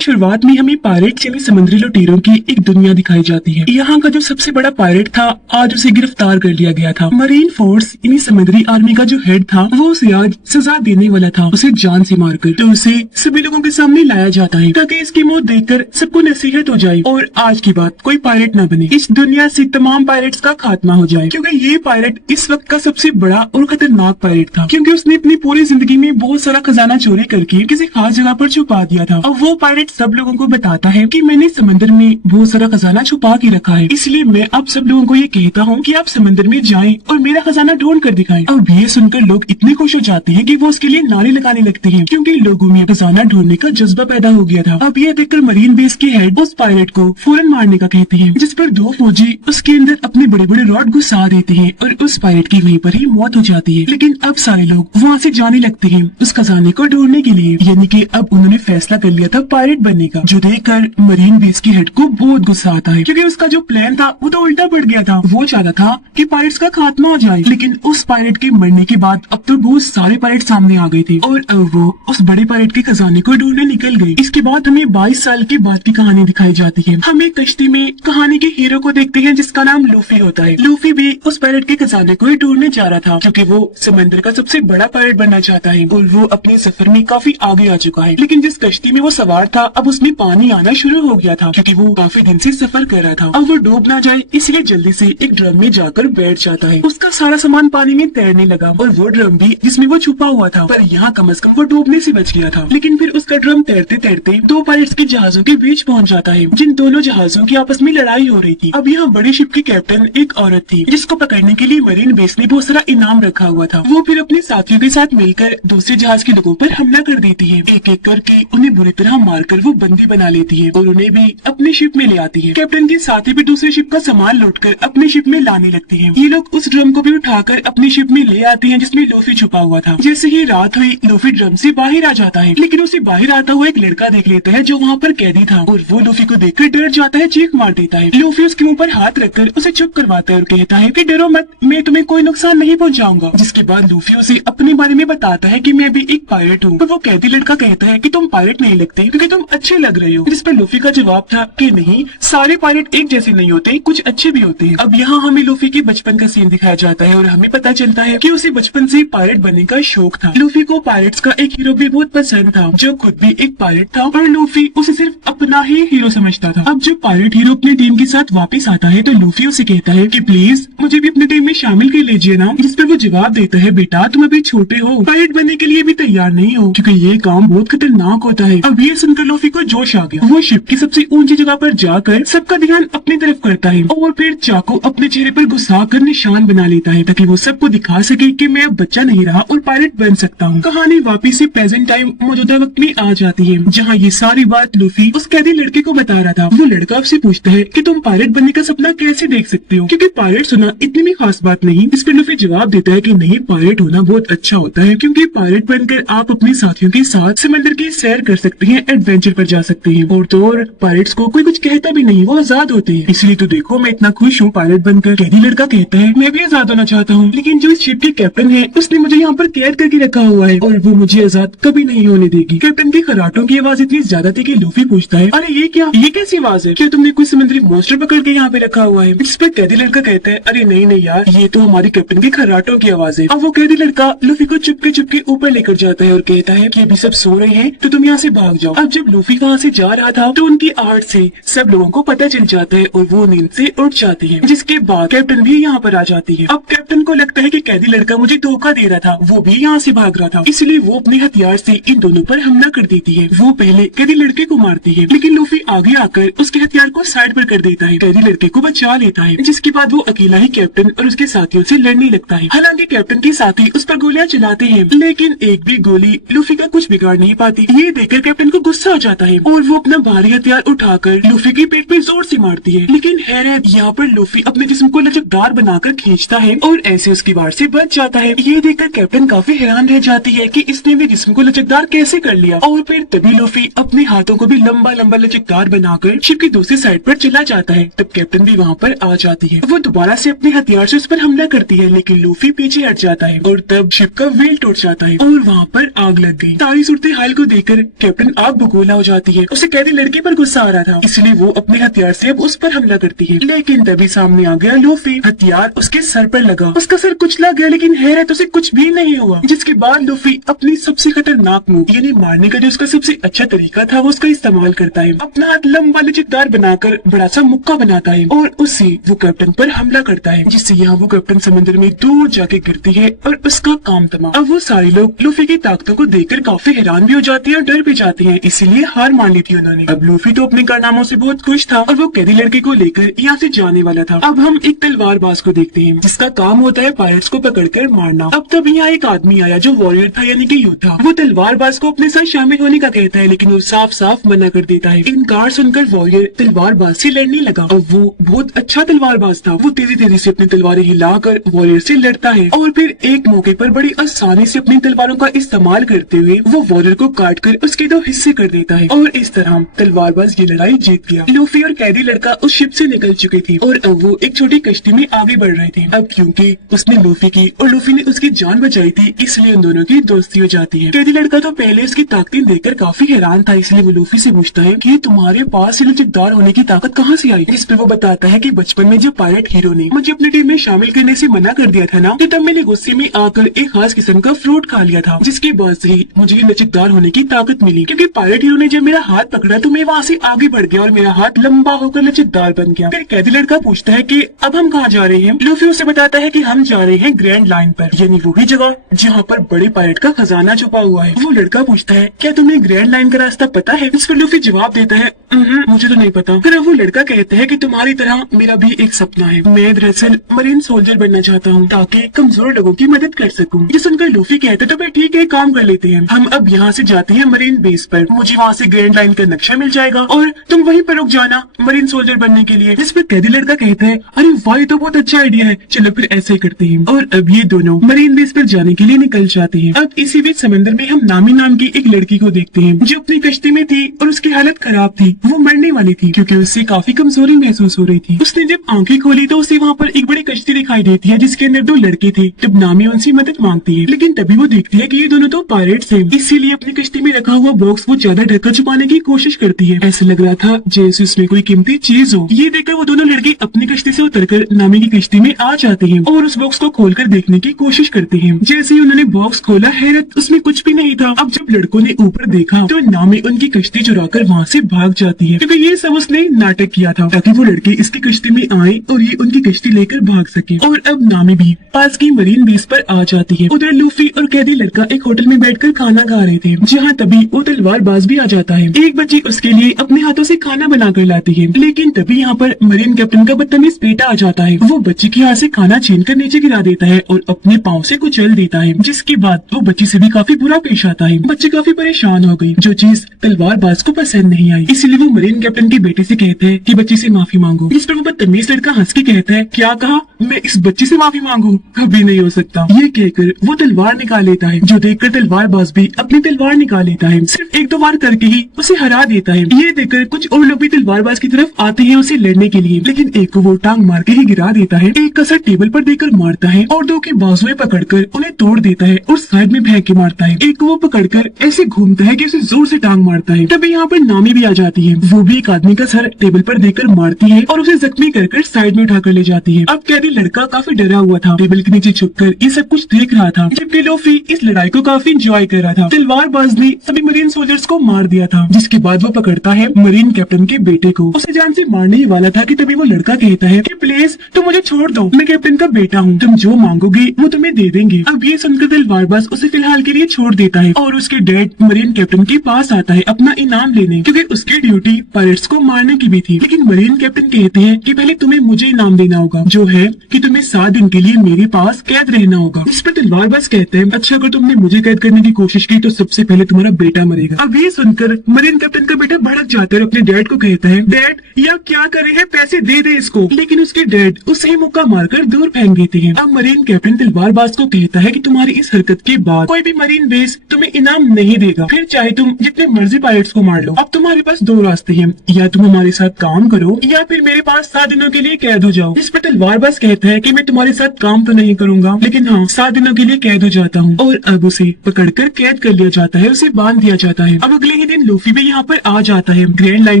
शुरुआत में हमें पायरेट यानी समुद्री लुटेरों की एक दुनिया दिखाई जाती है। यहाँ का जो सबसे बड़ा पायरेट था आज उसे गिरफ्तार कर लिया गया था। मरीन फोर्स यानी समुद्री आर्मी का जो हेड था वो उसे आज सजा देने वाला था, उसे जान से मारकर। तो उसे सभी लोगों के सामने लाया जाता है ताकि इसकी मौत देखकर सबको नसीहत हो जाए और आज की बात कोई पायरेट न बने, इस दुनिया से तमाम पायरेट्स का खात्मा हो जाए। क्योंकि ये पायरेट इस वक्त का सबसे बड़ा और खतरनाक पायरेट था, क्योंकि उसने अपनी पूरी जिंदगी में बहुत सारा खजाना चोरी करके किसी खास जगह पर छुपा दिया था। अब वो पायरेट सब लोगों को बताता है कि मैंने समंदर में बहुत सारा खजाना छुपा के रखा है, इसलिए मैं आप सब लोगों को ये कहता हूँ कि आप समंदर में जाएं और मेरा खजाना ढूंढ कर दिखाएं। अब ये सुनकर लोग इतने खुश हो जाते हैं कि वो उसके लिए नारे लगाने लगते हैं, क्योंकि लोगों में खजाना ढूंढने का जज्बा पैदा हो गया था। अब ये देखकर मरीन बेस के हेड उस पायरेट को फौरन मारने का कहते हैं, जिस पर दो फौजी उसके अंदर अपने बड़े बड़े रॉड घुसा देते हैं और उस पायरेट की वहीं पर ही मौत हो जाती है। लेकिन अब सारे लोग वहाँ से जाने लगते हैं उस खजाने को ढूंढने के लिए, यानी कि अब उन्होंने फैसला कर लिया था पायरेट बनने का, जो देखकर मरीन बेस की हेड को बहुत गुस्सा आता है, क्योंकि उसका जो प्लान था वो तो उल्टा पड़ गया था। वो चाहता था कि पायरेट्स का खात्मा हो जाए, लेकिन उस पायरेट के मरने के बाद अब तो बहुत सारे पायरेट सामने आ गए थे और अब वो उस बड़े पायरेट के खजाने को ढूंढने निकल गए। इसके बाद हमें 22 साल के बाद की कहानी दिखाई जाती है। हम एक कश्ती में कहानी के हीरो को देखते हैं जिसका नाम लूफी होता है। लूफी भी उस पायरेट के खजाने को ही ढूंढने जा रहा था, क्योंकि वो समंदर का सबसे बड़ा पायरेट बनना चाहता है और वो अपने सफर में काफी आगे आ चुका है। लेकिन जिस कश्ती में वो सवार था अब उसमें पानी आना शुरू हो गया था, क्योंकि वो काफी दिन से सफर कर रहा था। अब वो डूब ना जाए इसलिए जल्दी से एक ड्रम में जाकर बैठ जाता है। उसका सारा सामान पानी में तैरने लगा और वो ड्रम भी जिसमें वो छुपा हुआ था, पर यहाँ कम से कम वो डूबने से बच गया था। लेकिन फिर उसका ड्रम तैरते तैरते दो पायरेट्स के जहाजों के बीच पहुंच जाता है, जिन दोनों जहाजों की आपस में लड़ाई हो रही थी। अब यहाँ बड़ी शिप की कैप्टन एक औरत थी, जिसको पकड़ने के लिए मरीन बेस ने बहुत सारा इनाम रखा हुआ था। वो फिर अपने साथियों के साथ मिलकर दूसरे जहाज के लोगों पर हमला कर देती है। एक एक करके उन्हें बुरी तरह मारकर वो बंदी बना लेती है और उन्हें भी अपनी शिप में ले आती है। कैप्टन के साथी भी दूसरी शिप का सामान लूटकर अपनी शिप में लाने लगते हैं। ये लोग उस ड्रम को भी उठाकर अपनी शिप में ले आते हैं जिसमें लूफी छुपा हुआ था। जैसे ही रात हुई लूफी ड्रम से बाहर आ जाता है, लेकिन उसे बाहर आता हुआ एक लड़का देख लेता है जो वहाँ पर कैदी था और वो लूफी को देखकर डर जाता है, चीख मार देता है। लूफी उसके मुंह पर हाथ रखकर उसे चुप करवाता है और कहता है कि डरो मत, मैं तुम्हें कोई नुकसान नहीं पहुँचाऊंगा। जिसके बाद लूफी उसे अपने बारे में बताता है कि मैं भी एक पायरेट हूँ। वो कैदी लड़का कहता है कि तुम पायरेट नहीं लगते क्योंकि तुम अच्छे लग रहे हो, जिस पर लूफी का जवाब था कि नहीं, सारे पायरेट एक जैसे नहीं होते, कुछ अच्छे भी होते हैं। अब यहाँ हमें लूफी के बचपन का सीन दिखाया जाता है और हमें पता चलता है कि उसे बचपन से पायरेट बनने का शौक था। लूफी को पायरेट्स का एक हीरो भी बहुत पसंद था, जो खुद भी एक पायरेट था और लूफी उसे सिर्फ अपना ही हीरो समझता था। अब जब पायरेट हीरो अपनी टीम के साथ वापस आता है तो लूफी उसे कहता है कि प्लीज मुझे भी अपनी टीम में शामिल कर लीजिए ना, जिस पर वो जवाब देता है, बेटा तुम अभी छोटे हो, पायरेट बनने के लिए भी तैयार नहीं हो, क्योंकि ये काम बहुत खतरनाक होता है। अब ये सुनकर लूफी को जोश आ गया। वो शिप की सबसे ऊंची जगह पर जाकर सबका ध्यान अपनी तरफ करता है और फिर चाकू अपने चेहरे पर घुसा कर निशान बना लेता है, ताकि वो सबको दिखा सके कि मैं अब बच्चा नहीं रहा और पायरेट बन सकता हूँ। कहानी वापिस से प्रेजेंट टाइम मौजूदा वक्त में आ जाती है, जहाँ ये सारी बात लूफी उस कैदी लड़के को बता रहा था। वो लड़का उससे पूछता है कि तुम पायरेट बनने का सपना कैसे देख सकते हो, क्योंकि पायरेट होना इतनी भी खास बात नहीं। इस पर लूफी जवाब देता है कि नहीं, पायरेट होना बहुत अच्छा होता है, क्योंकि पायरेट बनकर आप अपने साथियों के साथ समंदर की सैर कर सकते हैं, एडवेंचर पर जा सकते हैं और तो और पायरेट्स को कोई कुछ कहता भी नहीं, वो आजाद होते हैं। इसलिए तो देखो मैं इतना खुश हूँ पायरेट बनकर। कैदी लड़का कहता है मैं भी आजाद होना चाहता हूँ, लेकिन जो इस शिप के कैप्टन है उसने मुझे यहाँ पर कैद करके रखा हुआ है और वो मुझे आजाद कभी नहीं होने देगी। कैप्टन की खराटों की आवाज इतनी ज्यादा थी कि लूफी पूछता है, अरे ये क्या, ये कैसी आवाज है, क्या तुमने कोई समुद्री मॉन्स्टर पकड़ के यहाँ पे रखा हुआ है? इस पर कैदी लड़का कहता है, अरे नहीं नहीं यार, ये तो हमारे कैप्टन की खराटों की आवाज है। अब वो कैदी लड़का लूफी को चुपके ऊपर लेकर जाता है और कहता है कि अभी सब सो रहे हैं तो तुम यहाँ से भाग जाओ। अब जब लूफी वहाँ से जा रहा था तो उनकी आहट से सब लोगों को पता चल जाता है और वो नींद से उठ जाती है, जिसके बाद कैप्टन भी यहाँ पर आ जाती है। अब कैप्टन को लगता है कि कैदी लड़का मुझे धोखा दे रहा था, वो भी यहाँ से भाग रहा था, इसलिए वो अपने हथियार से इन दोनों पर हमला कर देती है। वो पहले कैदी लड़के को मारती है, लेकिन लूफी आगे आकर उसके हथियार को साइड पर कर देता है, कैदी लड़के को बचा लेता है, जिसके बाद वो अकेला ही कैप्टन और उसके साथियों से लड़ने लगता है। हालांकि कैप्टन के साथी उस पर गोलियां चलाते हैं, लेकिन एक भी गोली लूफी का कुछ बिगाड़ नहीं पाती। ये देखकर कैप्टन को गुस्सा आ जाता है और वो अपना भारी हथियार उठाकर लूफी के पेट पे जोर से मारती है। लेकिन हैरत, यहाँ पर लूफी अपने जिस्म को लचकदार बनाकर खींचता है और ऐसे उसकी वार से बच जाता है। ये देखकर कैप्टन काफी हैरान रह जाती है कि इसने भी जिस्म को लचकदार कैसे कर लिया। और फिर तभी लूफी अपने हाथों को भी लंबा लंबा लचकदार बनाकर शिप की दूसरी साइड पर चला जाता है। तब कैप्टन भी वहाँ पर आ जाती है। वो दोबारा से अपने हथियार से उस पर हमला करती है, लेकिन लूफी पीछे हट जाता है और तब शिप का व्हील टूट जाता है और वहाँ पर आग लग गई। सारी सूरत हाल को देखकर कैप्टन आग बबूला झमेला हो जाती है। उसे कैदी लड़के पर गुस्सा आ रहा था, इसलिए वो अपने हथियार से अब उस पर हमला करती है। लेकिन तभी सामने आ गया लूफी। हथियार उसके सर पर लगा, उसका सर कुचला गया, लेकिन हैरत उसे कुछ भी नहीं हुआ। जिसके बाद लूफी अपनी सबसे खतरनाक मूव यानी मारने का जो उसका सबसे अच्छा तरीका था वो उसका इस्तेमाल करता है। अपना हाथ लंबा लचकदार बनाकर बड़ा सा मुक्का बनाता है और उससे वो कैप्टन पर हमला करता है, जिससे यहाँ वो कैप्टन समुद्र में दूर जाके गिरती है और उसका काम तमाम। अब वो सारे लोग लूफी की ताकतों को देखकर काफी हैरान भी हो जाते हैं और डर भी जाते हैं, इसीलिए हार मान ली थी उन्होंने। अब लूफी तो अपने कारनामों से बहुत खुश था और वो कैदी लड़के को लेकर यहाँ से जाने वाला था। अब हम एक तलवारबाज को देखते हैं जिसका काम होता है पायरेट्स को पकड़कर मारना। अब तब यहाँ एक आदमी आया जो वॉरियर था यानी कि योद्धा। वो तलवारबाज को अपने साथ शामिल होने का कहता है, लेकिन वो साफ साफ मना कर देता है। इनकार सुनकर वॉरियर तलवारबाज से लड़ने लगा और वो बहुत अच्छा तलवारबाज था। वो तेजी तेजी से अपनी तलवारें हिलाकर वॉरियर से लड़ता है और फिर एक मौके पर बड़ी आसानी से अपनी तलवारों का इस्तेमाल करते हुए वो वॉरियर को काटकर उसके 2 हिस्से कर देता है और इस तरह तलवारबाज ये लड़ाई जीत गया। लूफी और कैदी लड़का उस शिप से निकल चुके थे और अब वो एक छोटी कश्ती में आगे बढ़ रहे थे। अब क्योंकि उसने लूफी की और लूफी ने उसकी जान बचाई थी, इसलिए उन दोनों की दोस्ती हो जाती है। कैदी लड़का तो पहले उसकी ताकतें देखकर काफी हैरान था, इसलिए वो लूफी से पूछता है कि तुम्हारे पास लचकदार होने की ताकत कहाँ से आई? जिस पे वो बताता है कि बचपन में जब पायरेट हीरो ने मुझे अपनी टीम में शामिल करने से मना कर दिया था ना, तो तब मैंने गुस्से में आकर एक खास किस्म का फ्रूट खा लिया था, जिसके बाद से ही मुझे ये लचकदार होने की ताकत मिली। क्योंकि पायरेट हीरो ने जब मेरा हाथ पकड़ा तो मैं वहाँ से आगे बढ़ गया और मेरा हाथ लंबा होकर लचकदार बन गया। फिर कैदी लड़का पूछता है कि अब हम कहाँ जा रहे हैं? लूफी उसे बताता है कि हम जा रहे हैं ग्रैंड लाइन पर, यानी वही जगह जहाँ पर बड़े पायरेट का खजाना छुपा हुआ है। वो लड़का पूछता है क्या तुम्हें ग्रैंड लाइन का रास्ता पता है? इस पर लूफी जवाब देता है मुझे तो नहीं पता। फिर वो लड़का कहता है कि तुम्हारी तरह मेरा भी एक सपना है, मैं दरअसल मरीन सोल्जर बनना चाहता हूँ ताकि कमजोर लोगों की मदद कर सकूँ। ये सुनकर लूफी कहते तो भाई ठीक है, काम कर लेते हैं। हम अब यहाँ से जाते हैं मरीन बेस पर, मुझे वहाँ से ग्रैंड लाइन का नक्शा मिल जाएगा और तुम वहीं पर रुक जाना मरीन सोल्जर बनने के लिए। जिस पर कैदी लड़का कहता है अरे वाह, ये तो बहुत अच्छा आइडिया है, चलो फिर ऐसे ही करते हैं। और अब ये दोनों मरीन बेस पर जाने के लिए निकल जाते हैं। अब इसी बीच समंदर में हम नामी नाम की एक लड़की को देखते हैं जो अपनी कश्ती में थी और उसकी हालत खराब थी। वो मरने वाली थी क्योंकि उससे काफी कमजोरी महसूस हो रही थी। उसने जब आंखें खोली तो उसे वहाँ पर एक बड़ी कश्ती दिखाई देती है जिसके अंदर 2 लड़के थे। जब नामी उनसे मदद मांगती है, लेकिन तभी वो देखती है कि ये दोनों तो पायरेट्स हैं, इसीलिए अपनी कश्ती में रखा हुआ बॉक्स वो ज्यादा ढककर छुपाने की कोशिश करती है। ऐसा लग रहा था जैसे उसमें कोई कीमती चीज हो। ये देखकर वो दोनों लड़के अपनी कश्ती से उतरकर नामी की कश्ती में आ जाते हैं और उस बॉक्स को खोलकर देखने की कोशिश करते हैं। जैसे ही उन्होंने बॉक्स खोला, हैरत उसमें कुछ भी नहीं था। अब जब लड़कों ने ऊपर देखा तो नामी उनकी कश्ती चुराकर वहाँ से भाग जाती है, क्योंकि ये सब उसने नाटक किया था ताकि वो लड़के इसकी कश्ती में आए और ये उनकी कश्ती लेकर भाग सके। और अब नामी भी पास की मरीन बेस पर आ जाती है। उधर लूफी और कैदी लड़का एक होटल में बैठकर खाना खा रहे थे, जहाँ तभी वो तलवारबाज भी आ जाता है। एक बच्ची उसके लिए अपने हाथों से खाना बनाकर लाती है, लेकिन तभी यहाँ पर मरीन कैप्टन का बदतमीज बेटा आ जाता है। वो बच्ची के हाथ से खाना छीनकर नीचे गिरा देता है और अपने पाँव से कुचल देता है, जिसके बाद वो बच्ची से भी काफी बुरा पेश आता है। बच्ची काफी परेशान हो गई, जो चीज तलवारबाज को पसंद नहीं आई, इसलिए वो मरीन कैप्टन के बेटे से कहते हैं कि बच्ची से माफी मांगो। जिस पर वो बदतमीज लड़का हंस के कहता है क्या कहा, मैं इस बच्ची से माफी मांगू? कभी नहीं हो सकता। ये कहकर वो तलवार निकाल लेता है, जो देखकर तलवारबाज भी अपनी तलवार निकाल लेता है। सिर्फ 1-2 वार करके ही उसे हरा देता है। ये देखकर कुछ और लोग भी तलवारबाज की तरफ आते हैं उसे लड़ने के लिए, लेकिन एक को वो टांग मार के ही गिरा देता है, एक का सर टेबल पर देकर मारता है और 2 के बाजुएं पकड़कर उन्हें तोड़ देता है और साइड में फेंक के मारता है। एक को वो पकड़कर ऐसे घूमता है कि उसे जोर से टांग मारता है। तभी यहाँ पर नामी भी आ जाती है, वो भी एक आदमी का सर टेबल पर देकर मारती है और उसे जख्मी कर साइड में उठाकर ले जाती है। अब कैदी लड़का काफी डरा हुआ था, टेबल के नीचे छुपकर ये सब कुछ देख रहा था, जबकि लूफी इस लड़ाई को काफी एंजॉय कर रहा था। तलवारबाज ने सभी मरीन सोल्जर्स को मार दिया था, जिसके बाद वो पकड़ता है मरीन कैप्टन के बेटे को। उसे जान से मारने ही वाला था कि तभी वो लड़का कहता है कि प्लीज तुम मुझे छोड़ दो, मैं कैप्टन का बेटा हूँ, तुम जो मांगोगे वो तुम्हें दे देंगे। अब ये सुनकर तलवारबाज उसे फिलहाल के लिए छोड़ देता है और उसके डैड मरीन कैप्टन के पास आता है अपना इनाम लेने, क्योंकि उसकी ड्यूटी पायरेट्स को मारने की भी थी। लेकिन मरीन कैप्टन कहते हैं कि पहले तुम्हें मुझे इनाम देना होगा, जो है कि तुम्हें 7 दिन के लिए मेरे पास कैद रहना होगा। इस पर तलवारबाज कहते हैं अच्छा, अगर तुमने मुझे कैद करने की कोशिश की तो सबसे पहले तुम्हारा बेटा मरेगा। अब ये सुनकर मरीन कैप्टन का बेटा भड़क जाता है और अपने डैड को कहता है डैड, ये भैया क्या करे है, पैसे दे दे इसको। लेकिन उसके डैड उसे ही मुक्का मारकर दूर फेंक देते हैं। अब मरीन कैप्टन तलवारबाज को कहता है कि तुम्हारी इस हरकत के बाद कोई भी मरीन बेस तुम्हें इनाम नहीं देगा, फिर चाहे तुम जितने मर्जी पायलट्स को मार लो। अब तुम्हारे पास दो रास्ते हैं, या तुम हमारे साथ काम करो या फिर मेरे पास 7 दिनों के लिए कैद हो जाओ। इस पर तलवारबाज कहता है कि मैं तुम्हारे साथ काम तो नहीं करूंगा, लेकिन हाँ 7 दिनों के लिए कैद हो जाता हूँ। और अब उसे पकड़कर कैद कर लिया जाता है, उसे बांध दिया जाता है। अब अगले ही दिन लूफी भी यहाँ पर आ जाता है ग्रैंड लाइन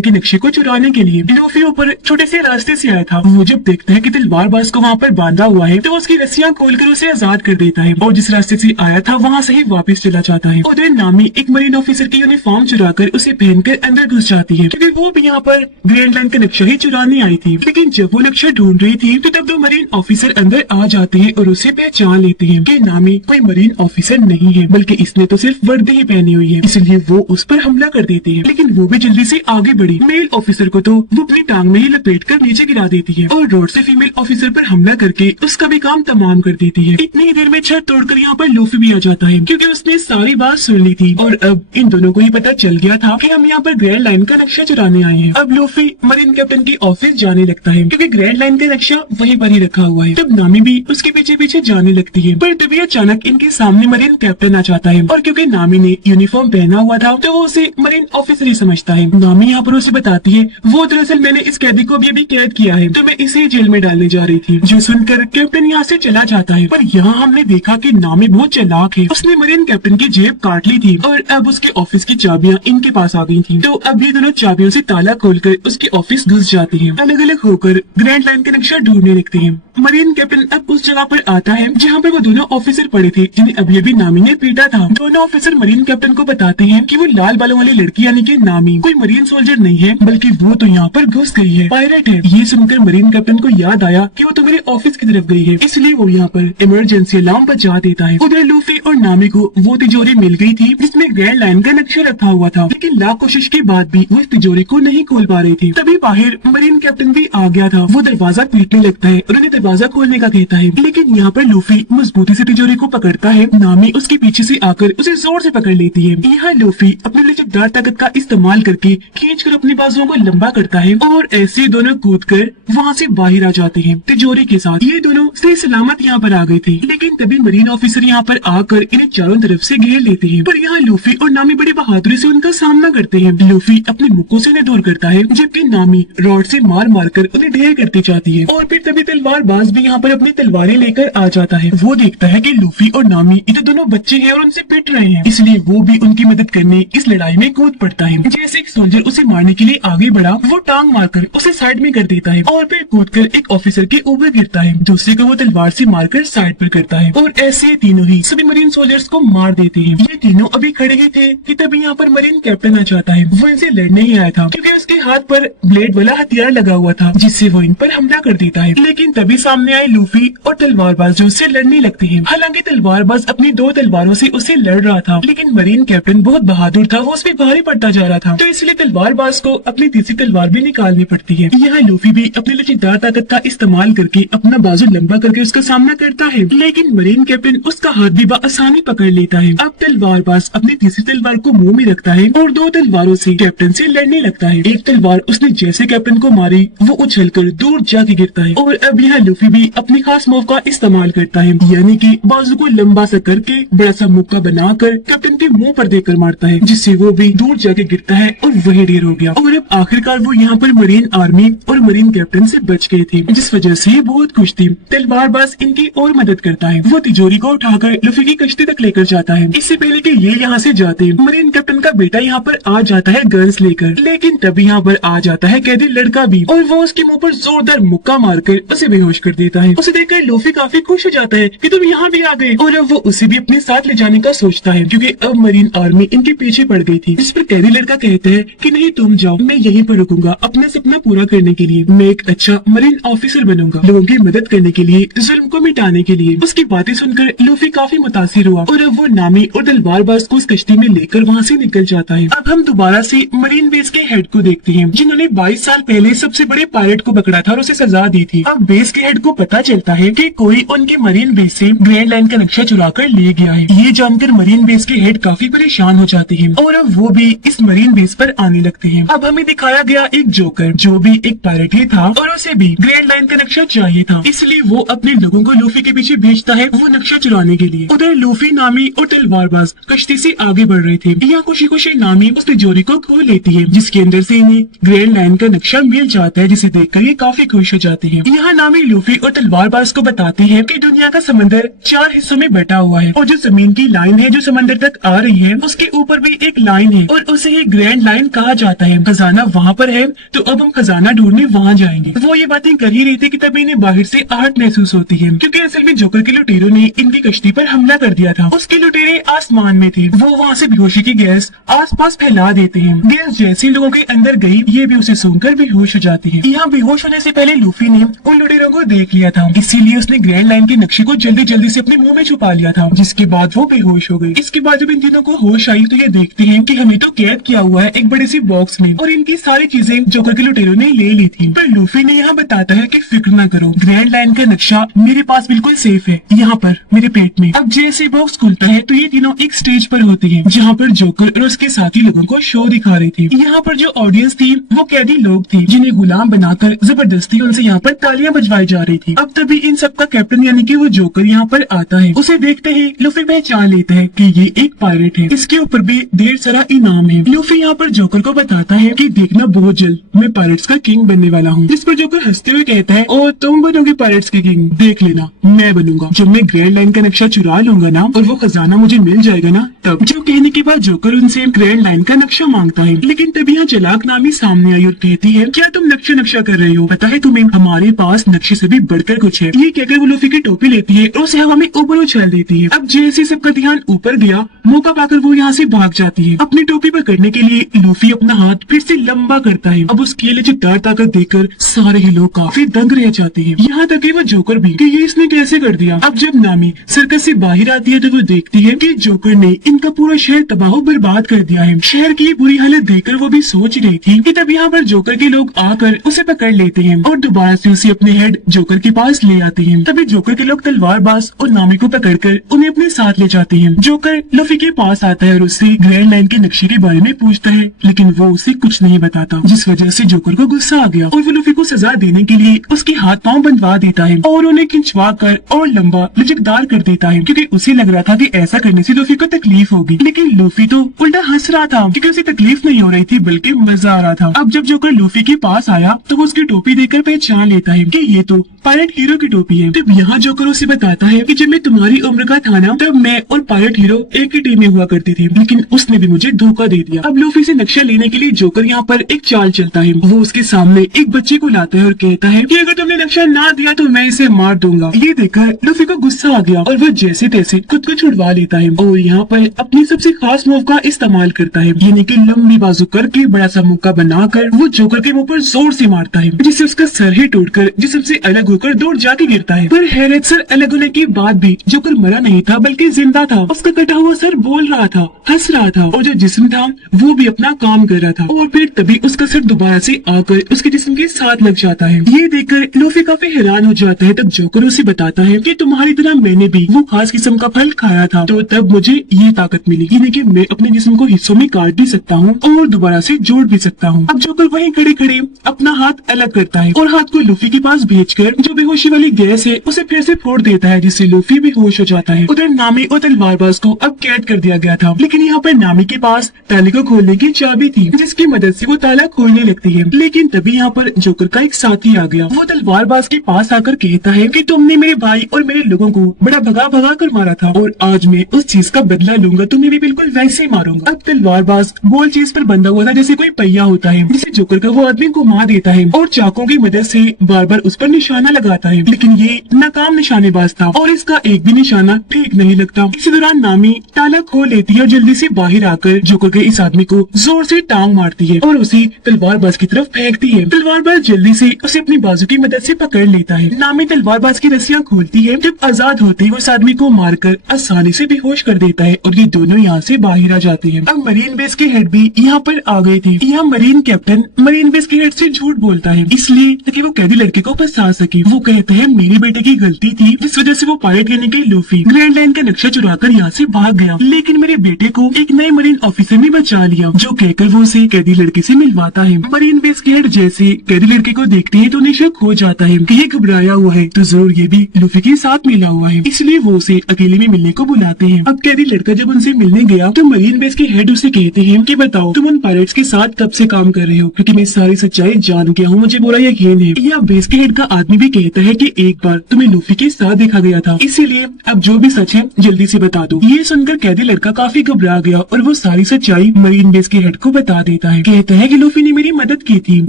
के नक्शे को चुराने के लिए। लूफी ऊपर छोटे से रास्ते से आया था। वो जब देखता है कि तलवारबाज को वहाँ पर बांधा हुआ है तो उसकी रस्सियां खोलकर उसे आजाद कर देता है और जिस रास्ते से आया था वहाँ से ही वापस चला जाता है। उधर नामी एक मरीन ऑफिसर की यूनिफॉर्म चुराकर उसे पहनकर अंदर घुस जाती है, क्योंकि वो भी यहाँ पर ग्रैंड लाइन का नक्शा ही चुराने आई थी। लेकिन जब वो नक्शा ढूंढ रही थी तो तब 2 मरीन ऑफिसर अंदर आ जाते हैं और उसे पहचान लेते हैं कि नामी कोई मरीन ऑफिसर नहीं है, बल्कि इसने तो सिर्फ वर्दी ही पहनी हुई है, इसलिए वो उस पर हमला कर देते हैं। लेकिन वो भी जल्दी से आगे बढ़ी। मेल ऑफिसर को तो वो अपनी टांग में ही लपेट कर नीचे गिरा देती है और रोड से फीमेल ऑफिसर पर हमला करके उसका भी काम तमाम कर देती है। इतनी ही देर में छत तोड़कर यहाँ पर लूफी भी आ जाता है, क्योंकि उसने सारी बात सुन ली थी और अब इन दोनों को ही पता चल गया था कि हम यहाँ पर ग्रैंड लाइन का नक्शा चुराने आए हैं। अब लूफी मरीन कैप्टन की ऑफिस जाने लगता है, क्योंकि ग्रैंड लाइन का नक्शा वहीं पर ही रखा हुआ है। तब नामी भी उसके पीछे पीछे जाने लगती है, पर तभी अचानक इनके सामने मरीन कैप्टन आ जाता है और क्योंकि नामी ने यूनिफॉर्म पहना हुआ था तो वो उसे मरीन ऑफिसर ही समझता है। नामी यहाँ पर उसे बताती है वो दरअसल मैंने इस कैदी को अभी कैद किया है, तो मैं इसे जेल में डालने जा रही थी। जो सुनकर कैप्टन यहाँ से चला जाता है, पर यहाँ हमने देखा कि नामी बहुत चालाक है। उसने मरीन कैप्टन की जेब काट ली थी और अब उसके ऑफिस की चाबियां इनके पास आ गई थी। तो अब ये दोनों चाबियों से ताला खोलकर उसके ऑफिस घुस जाती हैं। अलग अलग होकर ग्रैंड लाइन का नक्शा ढूंढने लगते हैं। मरीन कैप्टन अब उस जगह पर आता है जहाँ पर वो दोनों ऑफिसर पड़े थे जिन्हें अभी अभी नामी ने पीटा था। दोनों ऑफिसर मरीन कैप्टन को बताते हैं कि वो लाल बालों वाली लड़की यानी कि नामी कोई मरीन सोल्जर नहीं है, बल्कि वो तो यहाँ पर घुस गई है, पायलट है। ये सुनकर मरीन कैप्टन को याद आया कि वो तो मेरे ऑफिस की तरफ गई है, इसलिए वो यहाँ पर इमरजेंसी अलार्म बजा देता है। उधर लूफी और नामी को वो तिजोरी मिल गई थी जिसमें ग्रैंड लाइन का नक्शा रखा हुआ था, लेकिन लाख कोशिश के बाद भी वो इस तिजोरी को नहीं खोल पा रही थी। तभी बाहर मरीन कैप्टन भी आ गया था। वो दरवाजा पीटने लगता है और उन्हें दरवाजा खोलने का कहता है, लेकिन यहाँ पर लूफी मजबूती से तिजोरी को पकड़ता है। नामी उसके पीछे से आकर उसे जोर से पकड़ लेती है। यहाँ लूफी अपनी लचकदार ताकत का इस्तेमाल करके खींचकर अपनी बाजुओं को लंबा करता है और ऐसे दोनों कूदकर वहाँ से बाहर आ जाते हैं तिजोरी के साथ। ये दोनों सही सलामत यहाँ पर आ गए थे, लेकिन तभी मरीन ऑफिसर यहाँ पर आकर इन्हें चारों तरफ से घेर लेते हैं। पर यहाँ लूफी और नामी बड़ी बहादुरी से उनका सामना करते हैं। लूफी अपने मुक्कों से उन्हें दूर करता है, जबकि नामी रॉड से मार मार कर उन्हें ढेर करती जाती है। और फिर तभी तलवारबाज भी यहाँ पर अपनी तलवारें लेकर आ जाता है। वो देखता है कि लूफी और नामी ये तो दोनों बच्चे हैं और उनसे पिट रहे हैं, इसलिए वो भी उनकी मदद करने इस लड़ाई में कूद पड़ता है। जैसे एक सोल्जर उसे मारने के लिए आगे बढ़ा, वो टांग मारकर उसे साइड में कर देता है और फिर कूदकर एक ऑफिसर के ऊपर गिरता है। दूसरे को वो तलवार से मारकर साइड पर करता है और ऐसे तीनों ही सभी मरीन सोल्जर्स को मार देते हैं। ये तीनों अभी खड़े ही थे कि तभी यहाँ पर मरीन कैप्टन आ जाता है। वो इनसे लड़ने ही आया था, क्योंकि उसके हाथ पर ब्लेड वाला हथियार लगा हुआ था, जिससे वो इन पर हमला कर देता है। लेकिन तभी सामने आए लूफी और तलवारबाज जो उससे लड़ने लगते हैं। हालांकि तलवारबाज अपनी 2 तलवारों से उससे लड़ रहा था, लेकिन मरीन कैप्टन बहुत बहादुर था, वो उस पर भारी पड़ता जा रहा था, तो इसलिए तलवारबाज को अपनी तीसरी तलवार भी निकालनी पड़ती है। यहाँ लूफी भी अपनी लचीदार ताकत का इस्तेमाल करके अपना बाजू लंबा करके उसका सामना करता है, लेकिन मरीन कैप्टन उसका हाथ भी आसानी पकड़ लेता है। अब तलवारबाज अपनी तीसरी तलवार को मुंह में रखता है और 2 तलवारों से कैप्टन से लड़ने लगता है। एक तलवार उसने जैसे कैप्टन को मारी, वो उछलकर दूर जाके गिरता है और अब यहाँ लूफी भी अपनी खास मूव का इस्तेमाल करता है, यानी कि बाजू को लंबा सा करके बड़ा सा मुक्का बनाकर कैप्टन के मुंह पर देकर मारता है, जिससे वो भी दूर जाके गिरता है और वही ढेर हो गया। और अब आखिरकार वो यहाँ पर मरीन आर्मी और मरीन कैप्टन से बच गए थे, जिस वजह से ये बहुत खुश थी। तलवारबाज इनकी और मदद करता है। वो तिजोरी को उठाकर लूफी की कश्ती तक लेकर जाता है। इससे पहले कि ये यहाँ से जाते, मरीन कैप्टन का बेटा यहाँ पर आ जाता है गन्स लेकर, लेकिन तभी यहाँ पर आ जाता है कैदी लड़का भी और वो उसके मुंह पर जोरदार मुक्का मारकर उसे बेहोश कर देता है। उसे देखकर लूफी काफी खुश हो जाता है कि तुम यहाँ भी आ गए, और अब वो उसे भी अपने साथ ले जाने का सोचता है, क्योंकि अब मरीन आर्मी इनके पीछे पड़ गई थी। इस पर कैदी लड़का कहता है कि नहीं तुम जाओ, मैं यहीं पर रुकूंगा अपना सपना पूरा करने के लिए। मैं एक अच्छा मरीन ऑफिसर बनूंगा, लोगों की मदद करने के लिए, जुल्म को मिटाने के लिए। उसकी बातें सुनकर लूफी काफी मुतासिर हुआ और अब वो नामी और तलवारबाज को उस कश्ती में लेकर वहाँ से निकल जाता है। अब हम दोबारा से मरीन बेस के हेड को देखते हैं, जिन्होंने 22 साल पहले सबसे बड़े पायलट को पकड़ा था और उसे सजा दी थी। अब बेस के हेड को पता चलता है कि कोई उनके मरीन बेस से ग्रैंड लाइन का नक्शा चुरा कर ले गया है। ये जानकर मरीन बेस के हेड काफी परेशान हो जाते हैं और अब वो भी इस मरीन बेस पर आने लगते हैं। अब हमें दिखाया गया एक जोकर जो भी एक पायरेट ही था और उसे भी ग्रैंड लाइन का नक्शा चाहिए था, इसलिए वो अपने लोगों को लूफी के पीछे भेजता है वो नक्शा चुराने के लिए। उधर लूफी, नामी और तलवारबाज कश्ती से आगे बढ़ रहे थे। यहाँ खुशी खुशी नामी उस तिजोरी को खोल लेती है जिसके अंदर से इन्हें ग्रैंड लाइन का नक्शा मिल जाता है, जिसे देखकर ये काफी खुश हो जाती है। यहाँ नामी लूफी और तलवारबाज को बताती है कि दुनिया का समंदर 4 हिस्सों में बटा हुआ है और जो जमीन की लाइन है जो समंदर तक आ रही है उसके ऊपर भी एक लाइन है और उसे ही ग्रैंड लाइन कहा जाता है। खजाना वहाँ पर है तो अब हम खजाना ढूंढने वहाँ जाएंगे। वो ये बातें कर ही रही थी कि तभी इन्हें बाहर से आहट महसूस होती है, क्योंकि असल में जोकर के लुटेरों ने इनकी कश्ती पर हमला कर दिया था। उसके लुटेरे आसमान में थे, वो वहाँ से बेहोशी की गैस आसपास फैला देते हैं। गैस जैसे लोगों के अंदर गई, ये भी उसे सूंघकर बेहोश हो जाती है। यहाँ बेहोश होने से पहले लूफी ने उन लुटेरों को देख लिया था, इसीलिए उसने ग्रैंड लाइन के नक्शे को जल्दी जल्दी से अपने मुंह में छुपा लिया था, जिसके बाद वो बेहोश हो गई। इसके बाद जब इन तीनों को होश आई तो ये देखते हैं कि हमें तो कैद किया हुआ है एक बड़े सी बॉक्स में और इनकी सारी चीजें जोकर के लुटेरों ने ले ली थी। पर लूफी ने यहाँ बताता है कि फिक्र न करो, ग्रैंड लाइन का नक्शा मेरे पास बिल्कुल सेफ है, यहाँ पर मेरे पेट में। अब जैसे बॉक्स खुलता है तो ये तीनों एक स्टेज पर होते हैं जहाँ पर जोकर और उसके साथी लोगों को शो दिखा रहे थे। यहाँ पर जो ऑडियंस थी वो कैदी लोग थे जिन्हें गुलाम बनाकर जबरदस्ती उनसे यहाँ पर तालियां बजवाई जा रही थी। अब तभी इन सबका कैप्टन यानी कि वो जोकर यहाँ पर आता है। उसे देखते ही लूफी पहचान लेता है कि ये एक पायरेट है, इसके ऊपर भी ढेर सारा इनाम है। लूफी यहाँ पर जोकर को बताता है कि देखना बहुत जल्द मैं पायरेट्स का किंग बनने वाला हूँ। जिस पर जोकर हंसते हुए कहता है ओ तुम बनोगे पायरेट्स के किंग, देख लेना मैं बनूंगा जब मैं ग्रैंड लाइन का नक्शा चुरा लूंगा ना और वो खजाना मुझे मिल जाएगा ना तब। जो कहने के बाद जोकर उनसे ग्रैंड लाइन का नक्शा मांगता है, लेकिन तभी यहाँ चालाक नामी सामने आई और कहती है क्या तुम नक्शा कर रही हो, पता है तुम्हें हमारे पास नक्शे से भी बढ़कर कुछ है। ये कहकर वो लूफी की टोपी लेती है और उसे हवा में ऊपर उछाल देती है। अब जैसे सबका ध्यान ऊपर गया, मौका पाकर वो यहाँ से भाग जाती है। अपनी टोपी पकड़ने के लिए लूफी अपना हाथ फिर से लंबा करता है। अब उसकी लचकदार ताकत देखकर सारे ही लोग काफी दंग रह जाते हैं, यहाँ तक कि वो जोकर भी कि ये इसने कैसे कर दिया। अब जब नामी सर्कस से बाहर आती है तो वो देखती है कि जोकर ने इनका पूरा शहर तबाह बर्बाद कर दिया है। शहर की बुरी हालत देखकर वो भी सोच रही थी कि तब यहाँ पर जोकर के लोग आकर उसे पकड़ लेते हैं और दोबारा से उसे अपने हेड जोकर के पास ले आते हैं। तभी जोकर के लोग तलवारबाज और नामी को पकड़कर उन्हें अपने साथ ले जाते हैं। जोकर लूफी के पास आता है और उससे ग्रैंड लाइन के नक्शे के बारे में पूछता है, लेकिन वो उसे कुछ नहीं बताता, जिस वजह से जोकर को गुस्सा आ गया और वो लूफी को सजा देने के लिए उसके हाथ पांव बंधवा देता है और उन्हें खिंचवा कर और लंबा लचकदार कर देता है, क्योंकि उसे लग रहा था कि ऐसा करने से लूफी को तकलीफ होगी। लेकिन लूफी तो उल्टा हंस रहा था क्योंकि उसे तकलीफ नहीं हो रही थी बल्कि मजा आ रहा था। अब जब जोकर लूफी के पास आया तो वो उसकी टोपी देखकर पहचान लेता है कि ये तो पायरेट हीरो की टोपी है। तब यहाँ जोकर उसे बताता है कि जब मैं तुम्हारी उम्र का था ना तब मैं और पायरेट हीरो एक ही टीम में हुआ करती थी, लेकिन उसने भी मुझे धोखा दे दिया। अब लूफी से नक्शा लेने के लिए जोकर यहाँ पर एक चाल चलता है। वो उसके सामने एक बच्चे को लाता है और कहता है कि अगर तुमने नक्शा ना दिया तो मैं इसे मार दूंगा। ये देखकर लूफी को गुस्सा आ गया और वो जैसे तैसे खुद को छुड़वा लेता है और यहाँ पर अपनी सबसे खास मूव का इस्तेमाल करता है, यानी कि लंबी बाजू करके बड़ा सा मुक्का बनाकर वो जोकर के मुंह पर जोर से मारता है, जिससे उसका सर ही टूटकर जिस्म से अलग होकर दूर जाके गिरता है। पर हैरत सर अलग होने के बाद भी जोकर मरा नहीं था बल्कि जिंदा था। उसका कटा हुआ सर बोल रहा था, हंस रहा था और जो जिस्म था वो भी अपना काम कर रहा था और फिर तभी उसका सर दोबारा से आकर उसके जिस्म के साथ लग जाता है। ये देखकर लूफी काफी हैरान हो जाता है। तब जोकर उसे बताता है कि तुम्हारी तरह मैंने भी वो खास किस्म का फल खाया था तो तब मुझे ये ताकत मिली, यानी कि मैं अपने जिस्म को हिस्सों में काट भी सकता हूँ और दोबारा से जोड़ भी सकता हूँ। अब जोकर वहीं खड़े खड़े अपना हाथ अलग करता है और हाथ को लूफी के पास भेजकर जो बेहोशी वाली गैस है उसे फिर से फोड़ देता है, जिससे लूफी बेहोश हो जाता है। उधर नामी और तलवारबाज को अब कैद कर दिया गया था, लेकिन यहाँ पर नामी के पास ताले को खोलने की चाबी थी जिसकी मदद से वो ताला खोलने लगती है। लेकिन तभी यहाँ पर जोकर का एक साथी आ गया। वो तलवारबाज के पास आकर कहता है कि तुमने मेरे भाई और मेरे लोगों को बड़ा भगा भगा कर मारा था और आज मैं उस चीज का बदला लूंगा, तुम्हें भी बिल्कुल वैसे ही मारूंगा। अब तलवारबाज गोल चीज पर बंधा हुआ था जैसे कोई पहिया होता है, जिसे जोकर का वो आदमी घुमा देता है और चाकों की मदद से बार बार उस पर निशाना लगाता है, लेकिन ये नाकाम निशानेबाज था और इसका एक भी निशाना ठीक नहीं लगता। इसी दौरान नामी ताला खोल लेती है और जल्दी से बाहर आकर जोकर के इस आदमी को जोर से टांग मारती है और उसे तलवारबाज की तरफ फेंकती है। तलवारबाज जल्दी से उसे अपनी बाजू की मदद से पकड़ लेता है। नामी तलवारबाज की रस्सियां खोलती है। जब आजाद होते ही उस आदमी को मारकर आसानी से बेहोश कर देता है और ये दोनों यहाँ से बाहर आ जाते हैं। अब मरीन बेस के हेड भी यहाँ पर आ गए थे। यहाँ मरीन कैप्टन मरीन बेस के हेड से झूठ बोलता है इसलिए ताकि वो कैदी लड़के को फंसा सके। वो कहते हैं मेरे बेटे की गलती थी जिस वजह से वो पायरेट यानी कि लूफी ग्रैंड लाइन का नक्शा चुराकर यहाँ से भाग गया, लेकिन मेरे बेटे को एक नए मरीन ऑफिसर ने बचा लिया, जो कहकर वो उसे कैदी लड़के से मिलवाता है। मरीन बेस के हेड जैसे कैदी लड़के को देखते हैं तो उन्हें शक हो जाता है कि ये घबराया हुआ है तो जरूर ये भी लूफी के साथ मिला हुआ है, इसलिए वो उसे अकेले में मिलने को बुलाते हैं। अब कैदी लड़का जब उनसे मिलने गया तो मरीन बेस के हेड उसे कहते हैं कि बताओ तुम उन पायरेट्स के साथ कब से काम कर रहे हो, क्योंकि मैं सारी सच्चाई जान गया हूँ, मुझे बोला यकीन है। यह बेस के हेड का आदमी भी कहता है कि एक बार तुम्हें लूफी के साथ देखा गया था, इसीलिए अब जो भी सच है जल्दी से बता दो। ये सुनकर कैदी लड़का काफी घबरा गया और वो सारी सच्चाई मरीन बेस के हेड को बता देता है। कहता है कि लूफी ने मेरी मदद की थी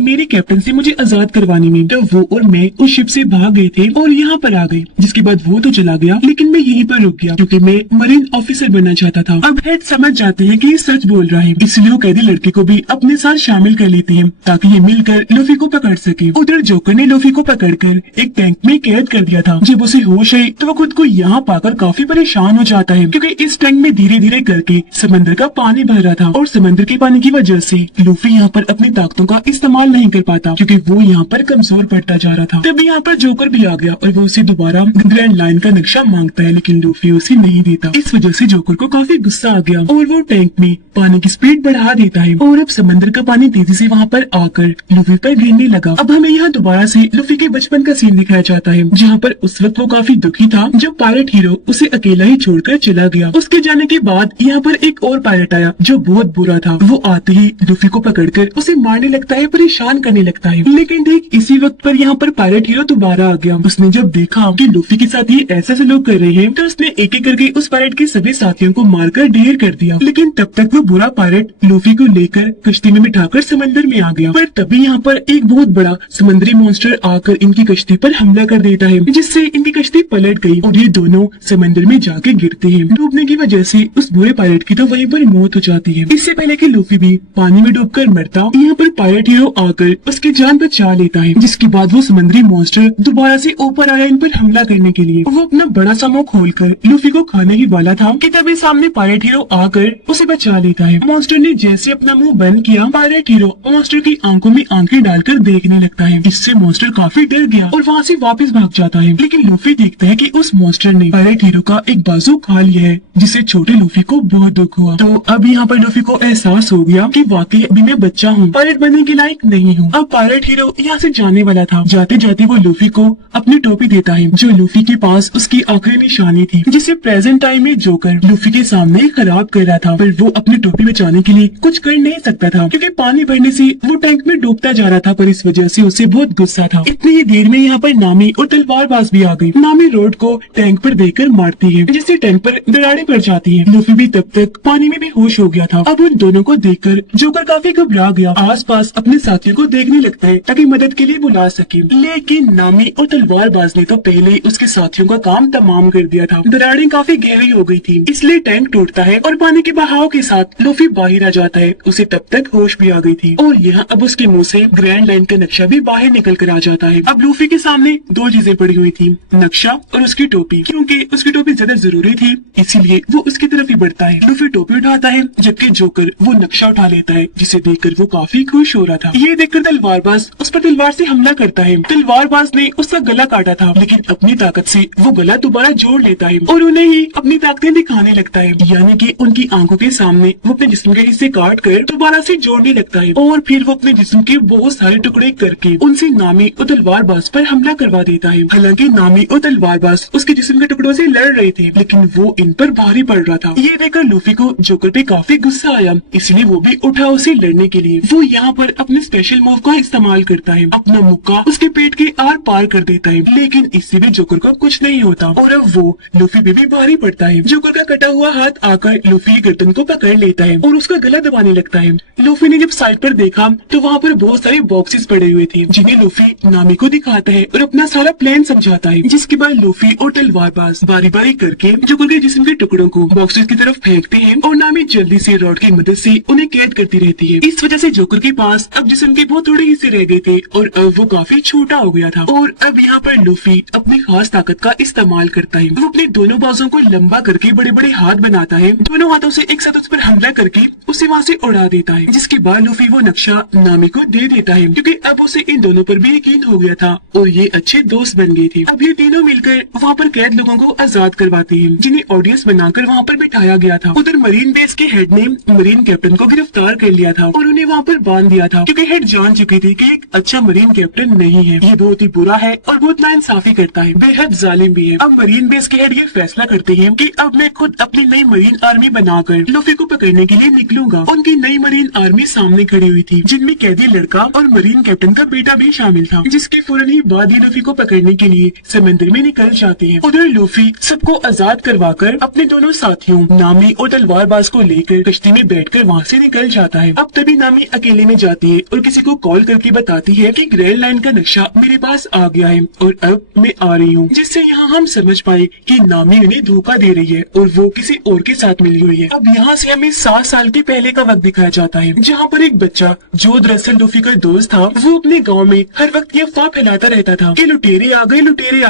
मेरे कैप्टन से मुझे आजाद करवाने में, तो वो और मैं उस शिप से भाग गए थे और यहाँ पर आ गए, जिसके बाद वो तो चला गया लेकिन मैं यहीं पर रुक गया क्योंकि मैं मरीन ऑफिसर बनना चाहता था। अब हेड समझ जाते हैं कि ये सच बोल रहा है, इसलिए वो कैदी लड़के को भी अपने साथ शामिल कर लेते हैं ताकि ये मिलकर लूफी को पकड़ सके। उधर जोकर ने लूफी को पकड़कर एक टैंक में कैद कर दिया था। जब उसे होश आई तो वो खुद को यहाँ पाकर काफी परेशान हो जाता है क्योंकि इस टैंक में धीरे धीरे करके समंदर का पानी भर रहा था और समंदर के पानी की वजह से लूफी यहाँ पर अपनी ताकतों का इस्तेमाल नहीं कर पाता क्योंकि वो यहाँ पर कमजोर पड़ता जा रहा था। तभी यहाँ पर जोकर भी आ गया और वो उसे दोबारा ग्रैंड लाइन का नक्शा मांगता है लेकिन लूफी उसे नहीं देता। इस वजह से जोकर को काफी गुस्सा आ गया और वो टैंक में पानी की स्पीड बढ़ा देता है और अब समंदर का पानी तेजी से वहाँ पर आकर लूफी पर गिरने लगा। अब हमें यहाँ दोबारा से लूफी के बचपन का सीन दिखाया जाता है जहाँ पर उस वक्त वो काफी दुखी था जब पायलट हीरो उसे अकेला ही छोड़कर चला गया। उसके जाने के बाद यहाँ पर एक और पायलट आया जो बहुत बुरा था। वो आते ही लूफी को पकड़कर उसे मारने लगता है, परेशान करने लगता है। लेकिन ठीक इसी वक्त पर यहाँ पर पायलट हीरो दोबारा आ गया। उसने जब देखा कि लूफी के साथ ये ऐसा सलूक कर रहे हैं तो उसने एक एक करके उस पायलट के सभी साथियों को मारकर ढेर कर दिया। लेकिन तब तक वो बुरा पायलट लूफी को लेकर कश्ती में बिठाकर समंदर में आ गया। पर तभी यहाँ पर एक बहुत बड़ा समुद्री मॉन्स्टर आकर इनकी कश्ती पर हमला कर देता है जिससे इनकी कश्ती पलट गई और ये दोनों समंदर में जाके गिरते हैं। डूबने की वजह से उस बुरे पायलट की तो वहीं पर मौत हो जाती है। इससे पहले कि लूफी भी पानी में डूबकर मरता यहाँ पर पायलट हीरो आकर उसकी जान बचा लेता है, जिसके बाद वो समुद्री मॉन्स्टर दोबारा से ऊपर आया इन पर हमला करने के लिए। वो अपना बड़ा सा मुंह खोलकर लूफी को खाने ही वाला था कि तभी सामने पायलट हीरो आकर उसे बचा लेता है। मॉन्स्टर ने जैसे अपना मुंह बंद किया पायलट हीरो मॉन्स्टर की आंखों में आंखें डालकर देखने लगता है। इससे मॉन्स्टर काफी डर गया और वहाँ से वापस भाग जाता है। लेकिन लूफी देखता है कि उस मॉन्स्टर ने पायलट हीरो का एक बाजू खा लिया है जिससे छोटे लूफी को बहुत दुख हुआ। तो अब यहाँ पर लूफी को एहसास हो गया कि वाकई अभी मैं बच्चा हूँ, पायलट बनने के लायक नहीं हूँ। अब पायलट हीरो यहाँ से जाने वाला था। जाते जाते वो लूफी को अपनी टोपी देता है जो लूफी के पास उसकी आखिरी निशानी थी जिसे प्रेजेंट टाइम में जोकर लूफी के सामने खराब कर रहा था। पर वो अपनी टोपी बचाने के लिए कुछ कर नहीं सकता था क्योंकि पानी भरने से वो टैंक में डूबता जा रहा था। पर इस वजह से उसे बहुत गुस्सा था। इतनी ही देर में यहाँ पर नामी और तलवारबाज भी आ गई। नामी रोड को टैंक पर देकर मारती है जिससे टैंक पर दरारें पड़ जाती है। लूफी भी तब तक पानी में बेहोश हो गया था। अब उन दोनों को देखकर जोकर काफी घबरा गया, आसपास अपने साथियों को देखने लगता है ताकि मदद के लिए बुला सके। लेकिन नामी और तलवारबाज ने तो पहले ही उसके साथियों का काम तमाम कर दिया था। दरारें काफी गहरी हो गई थी, इसलिए टैंक टूटता है और पानी के बहाव के साथ लूफी बाहर आ जाता है। उसे तब तक होश भी आ गई थी और यहाँ अब उसके मुंह से ग्रैंड लाइन का नक्शा भी बाहर निकल कर आ जाता है। अब लूफी के सामने दो चीजें पड़ी हुई थी, नक्शा और उसकी टोपी। क्योंकि उसकी टोपी ज्यादा जरूरी थी इसलिए वो उसकी तरफ ही बढ़ता है। लूफी टोपी उठाता है जबकि जोकर वो नक्शा उठा लेता है जिसे देखकर वो काफी खुश हो रहा था। ये देखकर तलवारबाज उस पर तलवार से हमला करता है। तलवारबाज ने उसका गला काटा था लेकिन अपनी ताकत से वो गला दोबारा जोड़ लेता है और उन्हें ही अपनी ताकतें दिखाने लगता है। यानी कि उनकी आंखों के सामने वो अपने जिस्म के हिस्से काट कर दोबारा से जोड़ने लगता है और फिर वो अपने जिस्म के बहुत सारे टुकड़े करके उनसे नामी और तलवारबाज पर हमला करवा देता है। हालांकि नामी और तलवारबाज उसके जिस्म के टुकड़ों से लड़ रहे थे लेकिन वो इन पर भारी पड़ रहा था। ये देखकर लूफी को जोकर पे काफी गुस्सा आया, इसलिए वो भी उठा उसे लड़ने के लिए। वो यहाँ पर अपने स्पेशल मूव का इस्तेमाल करता है, अपना मुक्का उसके पेट के आर पार कर देता है। लेकिन इससे भी जोकर को कुछ नहीं होता और अब वो लूफी पे भी भारी पड़ता है। जोकर का कटा हुआ हाथ आकर लूफी की गर्दन को पकड़ लेता है और उसका गला दबाने लगता है। लूफी ने जब साइड पर देखा तो वहाँ पर बहुत सारे बॉक्सेस पड़े हुए थे जिन्हें लूफी नामी को दिखाता है और अपना सारा प्लान समझाता है। जिसके बाद लूफी और तलवारबाज बारी बारी करके जोकर के जिस्म के टुकड़ों को बॉक्सेस की तरफ फेंकते हैं और नामी जल्दी से रॉड की मदद से उन्हें कैद करती रहती है। इस वजह से जोकर के पास अब जिस्म के बहुत थोड़े हिस्से रह गए थे और अब वो काफी छोटा हो गया था। और अब यहाँ पर लूफी अपनी खास ताकत का इस्तेमाल करता है। वो अपने दोनों बाजों को लंबा करके बड़े बड़े हाथ बनाता है, दोनों हाथों से एक साथ उस पर हमला करके उसे वहाँ से उड़ा देता है। जिसके बाद लूफी वो नक्शा नामी को दे देता है क्योंकि अब उसे इन दोनों पर भी यकीन हो गया था और ये अच्छे दोस्त बन गए थे। अब ये तीनों मिलकर वहाँ पर कैद लोगों को आजाद करवाते हैं जिन्हें ऑडियंस बनाकर वहाँ पर बिठाया गया था। उधर मरीन बेस के हेड ने मरीन कैप्टन को गिरफ्तार कर लिया था और उन्हें वहाँ पर बांध दिया था, क्योंकि हेड जान चुकी थी कि एक अच्छा मरीन कैप्टन नहीं है, ये बहुत ही बुरा है और बहुत नाइंसाफी करता है, बेहद जालिम भी है। अब मरीन बेस के हेड ये फैसला करते हैं कि अब मैं खुद अपनी नई मरीन आर्मी बनाकर लूफी को पकड़ने के लिए निकलूंगा। उनकी नई मरीन आर्मी सामने खड़ी हुई थी, जिनमें कैदी लड़का और मरीन कैप्टन का बेटा भी शामिल था, जिसके फौरन ही बाद ही लूफी को पकड़ने के लिए समंदर में निकल जाते हैं। उधर लूफी सबको आजाद करवाकर अपने दोनों साथियों नामी और तलवारबाज को लेकर कश्ती में बैठकर वहाँ से निकल जाता है। अब तभी नामी अकेले में जाती है और किसी को कॉल करके बताती है कि ग्रैंड लाइन का नक्शा मेरे पास आ गया है और अब मैं आ रही हूँ, जिससे यहाँ हम समझ पाए कि नामी उन्हें धोखा दे रही है और वो किसी और के साथ मिली हुई है। अब यहाँ से हमें 7 साल के पहले का वक्त दिखाया जाता है, जहाँ पर एक बच्चा जो दरअसल लूफी का दोस्त था, वो अपने गाँव में हर वक्त ये अफवाह फैलाता रहता था कि लुटेरे आ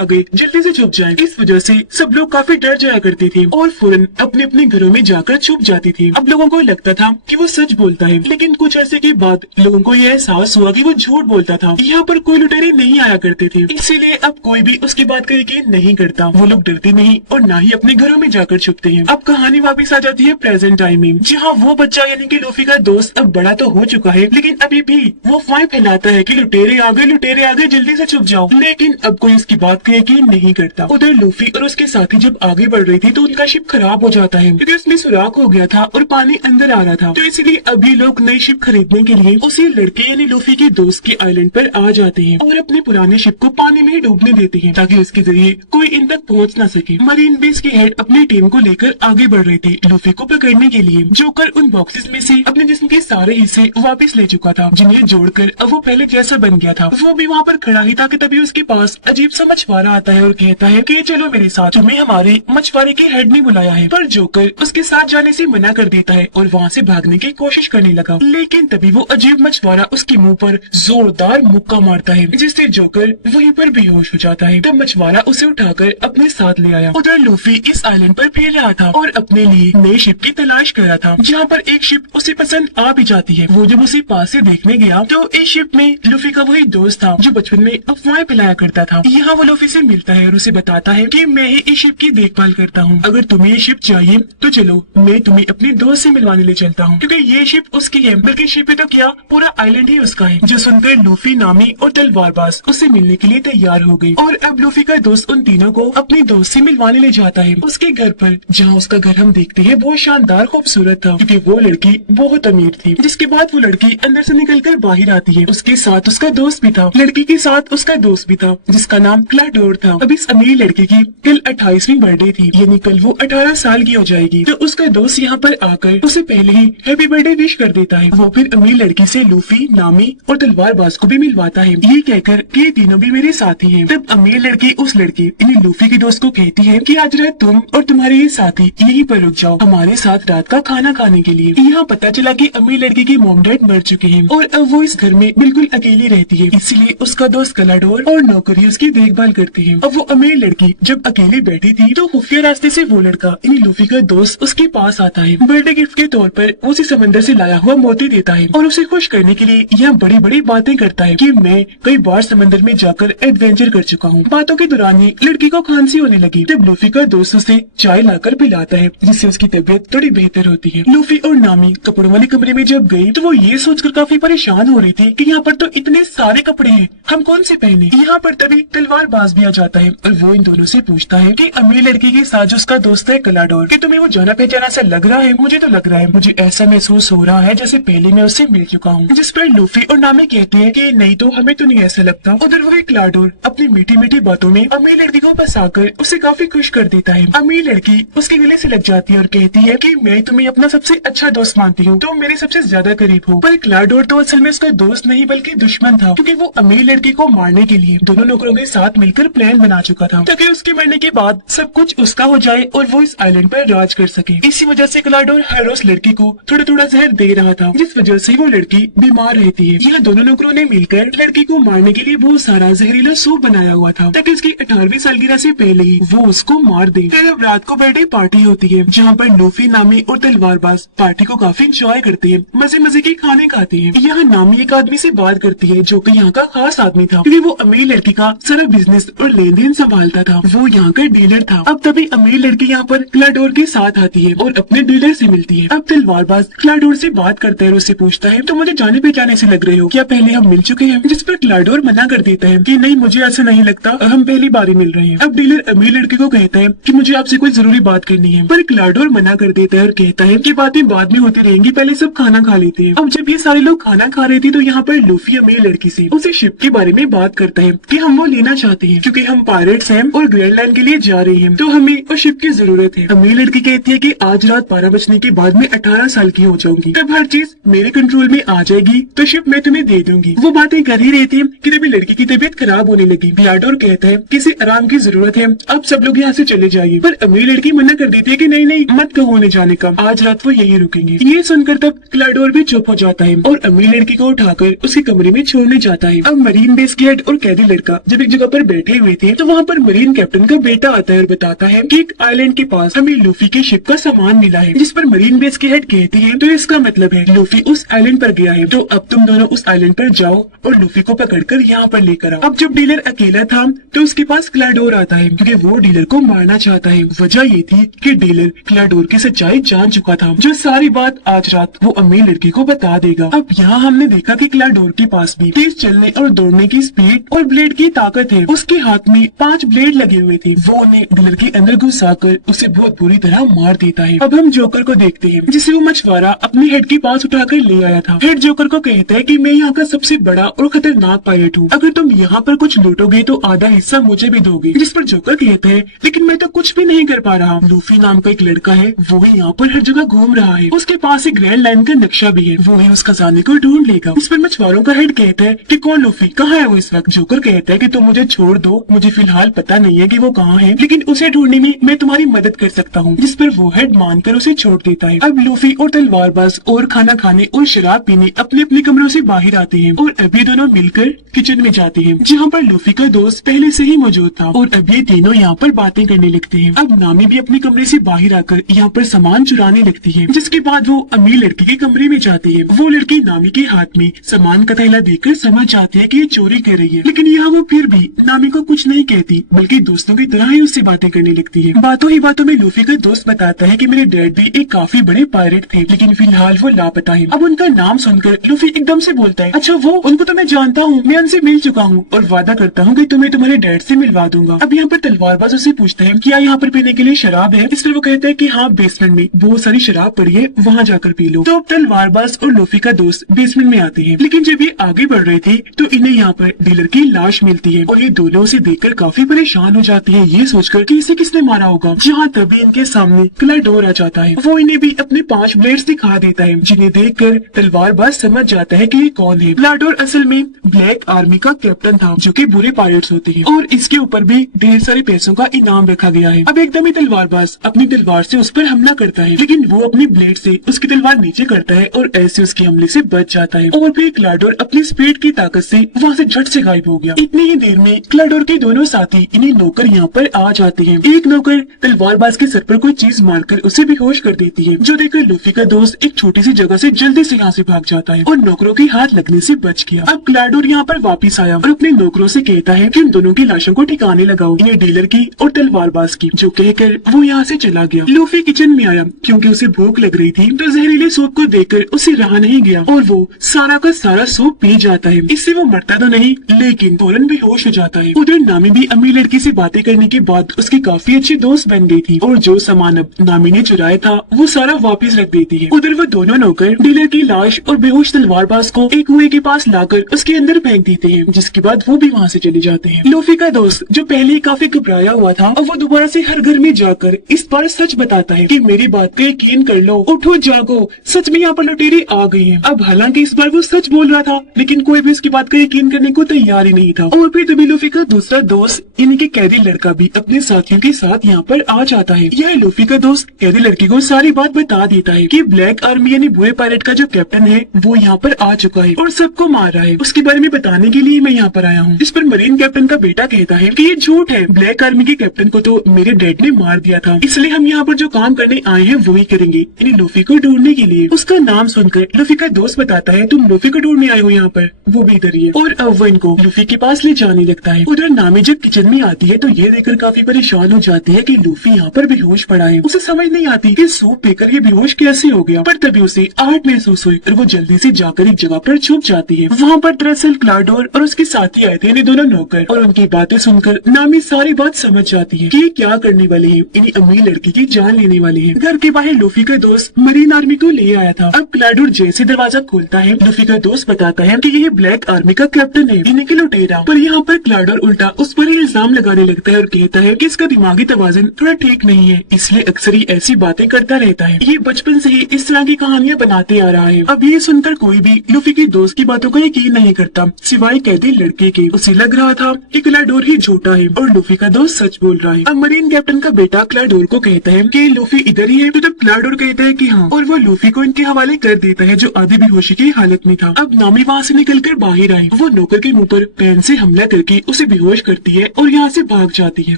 गए, जल्दी से छुप जाएं। इस वजह से सब लोग काफी डर जाया करते थे और फौरन अपने अपने घरों में जाकर छुप जाती थी। अब लोगों को लगता था कि वो सच बोलता है, लेकिन कुछ अरसे के बाद लोगों को यह एहसास हुआ कि वो झूठ बोलता था। यहाँ पर कोई लुटेरे नहीं आया करते थे, इसीलिए अब कोई भी उसकी बात का यकीन नहीं करता। वो लोग डरते नहीं और ना ही अपने घरों में जाकर छुपते हैं। अब कहानी वापस आ जाती है प्रेजेंट टाइम में, जहाँ वो बच्चा यानी कि लूफी का दोस्त अब बड़ा तो हो चुका है, लेकिन अभी भी वो अफवाहें फैलाता है कि लुटेरे आ गए, जल्दी से छुप जाओ। लेकिन अब कोई उसकी बात का यकीन नहीं करता। उधर लूफी और उसके साथी जब आगे बढ़ रही थी तो उनका शिप खराब हो जाता है, क्योंकि उसमें सुराख हो गया था और पानी अंदर आ रहा था। तो इसलिए अभी लोग नई शिप खरीदने के लिए उसी लड़के यानी लूफी के दोस्त के आइलैंड पर आ जाते हैं और अपने पुराने शिप को पानी में डूबने देते हैं, ताकि उसके जरिए कोई इन तक पहुंच न सके। मरीन बेस की हेड अपनी टीम को लेकर आगे बढ़ रही थी लूफी को पकड़ने के लिए। जोकर उन बॉक्सेस में से अपने जिस्म के सारे हिस्से वापस ले चुका था, जिन्हें जोड़कर अब वो पहले जैसा बन गया था। वो भी वहाँ पर खड़ा ही था कि तभी उसके पास अजीब सा मछुआरा आता है और कहता है कि चलो मेरे साथ, तुम्हें हमारे मछुआरे के हेड ने बुलाया है। पर जोकर उसके साथ जाने से मना कर देता है और वहाँ से भागने की कोशिश करने लगा, लेकिन तभी वो अजीब मछुआरा उसके मुंह पर जोरदार मुक्का मारता है, जिससे जोकर वहीं पर बेहोश हो जाता है। तब मछुआरा उसे उठाकर अपने साथ ले आया। उधर लूफी इस आइलैंड पर फिर रहा था और अपने लिए नई शिप की तलाश कर रहा था, जहाँ पर एक शिप उसे पसंद आ भी जाती है। वो जब उसे पास से देखने गया तो इस शिप में लूफी का वही दोस्त था जो बचपन में अफवाहें फैलाया करता था। यहाँ वो लूफी से मिलता है और उसे बताता है कि मैं ही इस शिप की देखभाल करता हूँ, अगर तुम्हें ये शिप चाहिए तो चलो मैं तुम्हें अपने दोस्त से मिलवाने ले चलता हूँ, क्योंकि ये शिप उसकी है, बल्कि शिप है तो क्या पूरा आइलैंड ही उसका है। जो सुनकर लूफी, नामी और तलवारबाज उससे मिलने के लिए तैयार हो गई और अब लूफी का दोस्त उन तीनों को अपने दोस्त से मिलवाने ले जाता है उसके घर पर, जहाँ उसका घर हम देखते हैं बहुत शानदार खूबसूरत था, क्योंकि वो लड़की बहुत अमीर थी। जिसके बाद वो लड़की अंदर से निकलकर बाहर आती है, उसके साथ उसका दोस्त भी था, लड़की के साथ उसका दोस्त भी था जिसका नाम क्लाडोर था। अब इस अमीर लड़की की कल 28वीं बर्थडे थी, यानी कल वो 18 साल की हो जाएगी। तो उसका दोस्त यहाँ पर आकर उसे पहले ही हैप्पी बर्थडे विश कर देता है। वो फिर अमीर लड़की से लूफी, नामी और तलवारबाज को भी मिलवाता है, ये कहकर कि ये तीनों भी मेरे साथी हैं। तब अमीर लड़की उस लड़की यानी लूफी के दोस्त को कहती है कि आज रात तुम और तुम्हारे ये साथी यहीं पर रुक जाओ हमारे साथ रात का खाना खाने के लिए। यहाँ पता चला कि अमीर लड़की के मॉम डैड मर चुके हैं और अब वो इस घर में बिल्कुल अकेली रहती है, इसलिए उसका दोस्त क्लाडोर और नौकरी उसकी देखभाल करते हैं। अब वो अमीर लड़की जब अकेली बैठी थी तो खुफिया रास्ते से वो लड़का यानी लूफी का दोस्त उसके पास आता है। बर्थडे गिफ्ट के तौर पर उसे समंदर से लाया हुआ मोती देता है और उसे खुश करने के लिए यह बड़ी बड़ी बातें करता है कि मैं कई बार समंदर में जाकर एडवेंचर कर चुका हूँ। बातों के दौरान ही लड़की को खांसी होने लगी। जब लूफी का दोस्त उसे चाय लाकर पिलाता है, जिससे उसकी तबीयत थोड़ी बेहतर होती है। लूफी और नामी कपड़ों वाले कमरे में जब गई तो वो ये सोचकर काफी परेशान हो रही थी कि यहाँ पर तो इतने सारे कपड़े हैं, हम कौन से पहने। यहाँ पर तभी तलवारबाज भी आ जाता है और वो इन दोनों से पूछता है कि अमीर लड़की के साथ जो उसका दोस्त है क्लाडोर, कि तुम्हें वो जाना पहचाना सा लग रहा है। मुझे तो लग रहा है, मुझे ऐसा महसूस हो रहा है जैसे पहले मैं उससे मिल चुका हूँ। जिस पर लूफी और नामी कहते हैं कि नहीं तो हमें तो नहीं ऐसा लगता। उधर वही क्लाडोर अपनी मीठी मीठी बातों में अमीर लड़की को फंसाकर उसे काफी खुश कर देता है। अमीर लड़की उसके गले से लग जाती है और कहती है कि मैं तुम्हें अपना सबसे अच्छा दोस्त मानती हूँ, तुम मेरे सबसे ज्यादा करीब हो। पर क्लाडोर तो असल में उसका दोस्त नहीं बल्कि दुश्मन था, क्योंकि वो अमीर लड़की को मारने के लिए दोनों नौकरों के साथ मिलकर प्लान बना चुका था, ताकि उसके मरने के बाद सब कुछ उसका हो जाए और वो इस आइलैंड पर राज कर सके। इसी वजह से क्लाडोर हर रोज लड़की को थोड़ा थोड़ा जहर दे रहा था, जिस वजह से वो लड़की बीमार रहती है। यह दोनों नौकरों ने मिलकर लड़की को मारने के लिए बहुत सारा जहरीला सूप बनाया हुआ था, ताकि उसकी 18वीं सालगिरह से पहले ही वो उसको मार दे। फिर अब रात को बर्थडे पार्टी होती है, जहाँ पर लूफी, नामी और तलवारबाज पार्टी को काफी एंजॉय करते हैं, मजे मजे के खाने खाते हैं। यहाँ नामी एक आदमी से बात करती है जो कि यहाँ का खास आदमी था, क्योंकि वो अमीर लड़की का सारा बिजनेस और लेन देन संभालता था। वो यहाँ का डीलर था। अब तभी अमीर लड़की यहाँ पर क्लाडोर के साथ आती है और अपने डीलर से मिलती है। अब तलवारबाज क्लाडोर से बात करता है और उससे पूछता है तुम मुझे जाने पहचाने से लग रहे हो, क्या पहले हम मिल चुके हैं? जिस पर क्लाडोर मना कर देता है कि नहीं, मुझे ऐसा नहीं लगता, हम पहली बार ही मिल रहे हैं। अब डीलर अमीर लड़के को कहता है कि मुझे आपसे कोई जरूरी बात करनी है, पर क्लाडोर मना कर देता है और कहता है कि बातें बाद में होती रहेंगी, पहले सब खाना खा लेते हैं। अब जब ये सारे लोग खाना खा रहे थे तो यहाँ पर लूफी अमीर लड़की से उसे शिप के बारे में बात करता है कि हम वो लेना चाहते हैं क्योंकि हम पायरेट्स हैं और ग्रैंड लाइन के लिए जा रहे हैं, तो हमें उस शिप की जरूरत है। अमीर लड़की कहती है कि आज रात 12 बजने के बाद मैं 18 साल की हो जाऊंगी, तब हर चीज मेरे कंट्रोल में आ जाएगी, तो शिप मैं तुम्हें दे दूंगी। वो बातें कर ही रही थी कि तभी लड़की की तबीयत खराब होने लगी। क्लाडोर कहता है कि इसे आराम की जरूरत है, अब सब लोग यहाँ से चले जाइए, पर अमीर लड़की मना कर देती है कि नहीं नहीं, मत कहो उन्हें जाने का, आज रात वो यही रुकेंगे। ये सुनकर तब क्लाडोर भी चुप हो जाता है और अमीर लड़की को उठाकर उसके कमरे में छोड़ने जाता है। अब मरीन बेस के हेड और कैदी लड़का जब एक जगह पर बैठे हुए थे तो वहाँ पर मरीन कैप्टन का बेटा आता है और बताता है कि एक आइलैंड के पास हमें लूफी के शिप का सामान मिला है, जिस पर मरीन बेस के हेड कहते हैं तो इसका मतलब है लूफी उस आइलैंड पर गया है, तो अब तुम दोनों उस आइलैंड पर जाओ और लूफी को पकड़कर यहाँ पर लेकर आओ। अब जब डीलर अकेला था तो उसके पास क्लाडोर आता है क्योंकि वो डीलर को मारना चाहता है। वजह ये थी कि डीलर क्लाडोर की सच्चाई जान चुका था, जो सारी बात आज रात वो अमीर लड़की को बता देगा। अब यहाँ हमने देखा कि क्लाडोर के पास भी तेज चलने और दौड़ने की स्पीड और ब्लेड की ताकत है। उसके हाथ में 5 ब्लेड लगे हुए थे, वो उन्हें डीलर के अंदर घुसाकर उसे बहुत बुरी तरह मार देता है। अब हम जोकर को देखते हैं जिसे वो मछुआरा अपने हेड के पास उठाकर ले आया था। हेड जोकर को कहता है कि मैं यहाँ का सबसे बड़ा और खतरनाक पायलट हूँ, अगर तुम यहाँ पर कुछ लूटोगे तो आधा हिस्सा मुझे भी दोगे। जिस पर जोकर कहता है लेकिन मैं तो कुछ भी नहीं कर पा रहा। लूफी नाम का एक लड़का है, वो ही यहाँ पर हर जगह घूम रहा है, उसके पास एक ग्रैंड लाइन का नक्शा भी है, वो ही उस खजाने को ढूंढ लेगा। इस पर मछुआरों का हेड कहता है कि कौन लूफी, कहाँ है वो इस वक्त? जोकर कहता है कि तुम मुझे छोड़ दो, मुझे फिलहाल पता नहीं है कि वो कहाँ है, लेकिन उसे ढूंढने में मैं तुम्हारी मदद कर सकता हूँ। जिस पर वो हेड मानकर उसे छोड़ देता है। अब लूफी और तलवारबाज और खाना खाने और शराब पीने अपने अपने कमरों से बाहर आते हैं और अभी दोनों मिलकर किचन में जाते हैं, जहाँ पर लूफी का दोस्त पहले से ही मौजूद था और अब ये तीनों यहाँ पर बातें करने लगते हैं। अब नामी भी अपने कमरे से बाहर आकर यहाँ पर सामान चुराने लगती है, जिसके बाद वो अमीर लड़की के कमरे में जाती है। वो लड़की नामी के हाथ में सामान का थैला देखकर समझ जाती है कि ये चोरी कर रही है, लेकिन यहाँ वो फिर भी नामी को कुछ नहीं कहती, बल्कि दोस्तों की तरह ही उससे बातें करने लगती है। बातों ही बातों में लूफी का दोस्त बताता है कि मेरे डैड भी एक काफी बड़े पायरेट थे, लेकिन फिलहाल वो लापता है। अब उनका नाम सुनकर लूफी एकदम से बोलता है, अच्छा वो, उनको तो मैं जानता हूँ, मैं उनसे मिल चुका हूँ और वादा करता हूँ कि तुम्हें तुम्हारे डैड से मिलवा दूंगा। अब यहाँ पर तलवारबाज उससे पूछता है क्या यहाँ पर पीने के लिए शराब है? इस पर वो कहता है कि हाँ, बेसमेंट में बहुत सारी शराब पड़ी है, वहाँ जाकर पी लो। तो अब तलवारबाज और लूफी का दोस्त बेसमेंट में आते हैं, लेकिन जब ये आगे बढ़ रहे थे तो इन्हें यहाँ पर डीलर की लाश मिलती है और ये दोनों उसे देखकर काफी परेशान हो जाती है, ये सोचकर कि इसे किसने मारा होगा। जहाँ तभी इनके सामने क्लाडोर आ जाता है, वो इन्हें भी अपने 5 ब्लेड्स दिखा देता है, जिन्हें देखकर तलवारबाज समझ जाता है कि ये कौन है। क्लाडोर असल में ब्लैक आर्मी का कैप्टन था, जो कि बुरे पायरेट्स होते हैं, और इसके ऊपर भी ढेर सारे पैसों का इनाम रखा गया है। अब एकदम ही तलवारबाज अपनी तलवार से उस पर हमला करता है, लेकिन वो अपनी ब्लेड से उसकी तलवार नीचे करता है और ऐसे उसके हमले से बच जाता है। और फिर क्लाडोर अपनी स्पीड की ताकत से वहाँ से झट से गायब हो गया। इतनी ही देर में क्लाडोर के दोनों साथी इन्हें नौकर यहाँ पर आ जाते हैं। एक नौकर तलवारबाज के सर पर कोई चीज मारकर उसे बेहोश कर देती है, जो देखकर लूफी का दोस्त एक छोटी सी जगह से जल्दी से यहाँ से भाग जाता है और नौकरों के हाथ लगने से बच गया। अब क्लाडोर यहाँ पर वापिस आया और अपने नौकरों से कहता है कि उन दोनों की लाशों को ठिकाने लगाओ, इन्हें डीलर की और तलवारबाज की, जो कहकर वो यहाँ से चला गया। लूफी किचन में आया क्योंकि उसे भूख लग रही थी, तो जहरीले सूप को देखकर उसे रहा नहीं गया और वो सारा का सारा सूप पी जाता है। इससे वो मरता तो नहीं, लेकिन फौरन बेहोश हो जाता है। उधर नामी भी अमीर लड़की से बातें करने के बाद उसकी काफी अच्छी दोस्त बन गई थी और जो सामान अब नामी ने चुराया था वो सारा वापस रख देती है। उधर वो दोनों नौकर डीलर की लाश और बेहोश तलवारबाज को एक कुएं के पास लाकर उसके अंदर फेंक देते हैं, जिसके बाद वो भी वहाँ से चले जाते हैं। लूफी का दोस्त जो पहले ही काफी घबराया हुआ था, अब वो दोबारा से हर घर में जाकर इस बार सच बताता है कि मेरी बात का यकीन कर लो, उठो जागो, सच में यहाँ पर लुटेरे आ गए हैं। अब हालांकि इस बार वो सच बोल रहा था, लेकिन कोई भी उसकी बात का यकीन करने को तैयार ही नहीं था। और फिर तभी लूफी का दूसरा दोस्त यानी कि कैदी लड़का भी अपने साथियों के साथ यहाँ पर आ जाता है। यह लूफी का दोस्त कैदी लड़की को सारी बात बता देता है कि ब्लैक आर्मी यानी बुरे पायरेट का जो कैप्टन है वो यहाँ पर आ चुका है और सबको मार रहा है। उसके बारे में बताने के लिए मैं यहाँ पर आया हूँ। इस पर मरीन कैप्टन का बेटा कहता है कि ये झूठ है, ब्लैक आर्मी के कैप्टन को तो मेरे डैड ने मार दिया था, इसलिए हम यहाँ पर जो काम करने आए हैं वही करेंगे, यानी लूफी को ढूंढने के लिए। उसका नाम सुनकर लूफी का दोस्त बताता है तुम लूफी को ढूंढने आए हो यहाँ पर, वो भी इधर ही है। और अब वो इनको लूफी के पास ले जाने लगता है। उधर नामी जब किचन में आती है तो ये देखकर काफी परेशान हो जाती है कि लूफी यहाँ पर बेहोश पड़ा है। उसे समझ नहीं आती कि सूप पीकर ये बेहोश कैसे हो गया, पर तभी उसे आहट महसूस हुई और वो जल्दी से जाकर एक जगह पर छुप जाती है। वहाँ पर दरअसल क्लाडोर और उसके साथी आए थे, इन्हें दोनों नौकर, और उनकी बातें सुनकर नामी सारी बात समझ जाती है कि ये क्या करने वाले हैं, इन्हीं अमीर लड़की की जान लेने वाले हैं। घर के बाहर लूफी का दोस्त मरीन आर्मी को ले आया था। अब क्लाडोर जैसे दरवाजा खोलता है, लूफी का दोस्त बताता है कि ये ब्लैक आर्मी का कैप्टन है, इन्हीं के लुटेरा। पर यहाँ पर क्लाडोर उल्टा उस पर ही इल्जाम लगाने लगता है और कहता है कि इसका दिमागी तवाज़ुन थोड़ा ठीक नहीं है, इसलिए अक्सर ही ऐसी बातें करता रहता है। ये बचपन से ही इस तरह की कहानियां बनाते आ रहा है। अब ये सुनकर कोई भी लूफी के दोस्त की बातों का यकीन नहीं करता, सिवाय कैदी लड़के के। उसे लग रहा था कि क्लाडोर ही झूठा है और लूफी का दोस्त सच बोल रहा है। अब मरीन कैप्टन का बेटा क्लाडोर को कहता है कि लूफी इधर ही है, तो तब क्लाडोर कहता है कि हाँ, और वो लूफी को इनके हवाले कर देता है जो आधी बेहोशी की हालत में था। अब नामी वहाँ से निकलकर बाहर आई, वो नौकर के मुंह पर पेन से हमला करके उसे बेहोश करती है और यहाँ से भाग जाती है।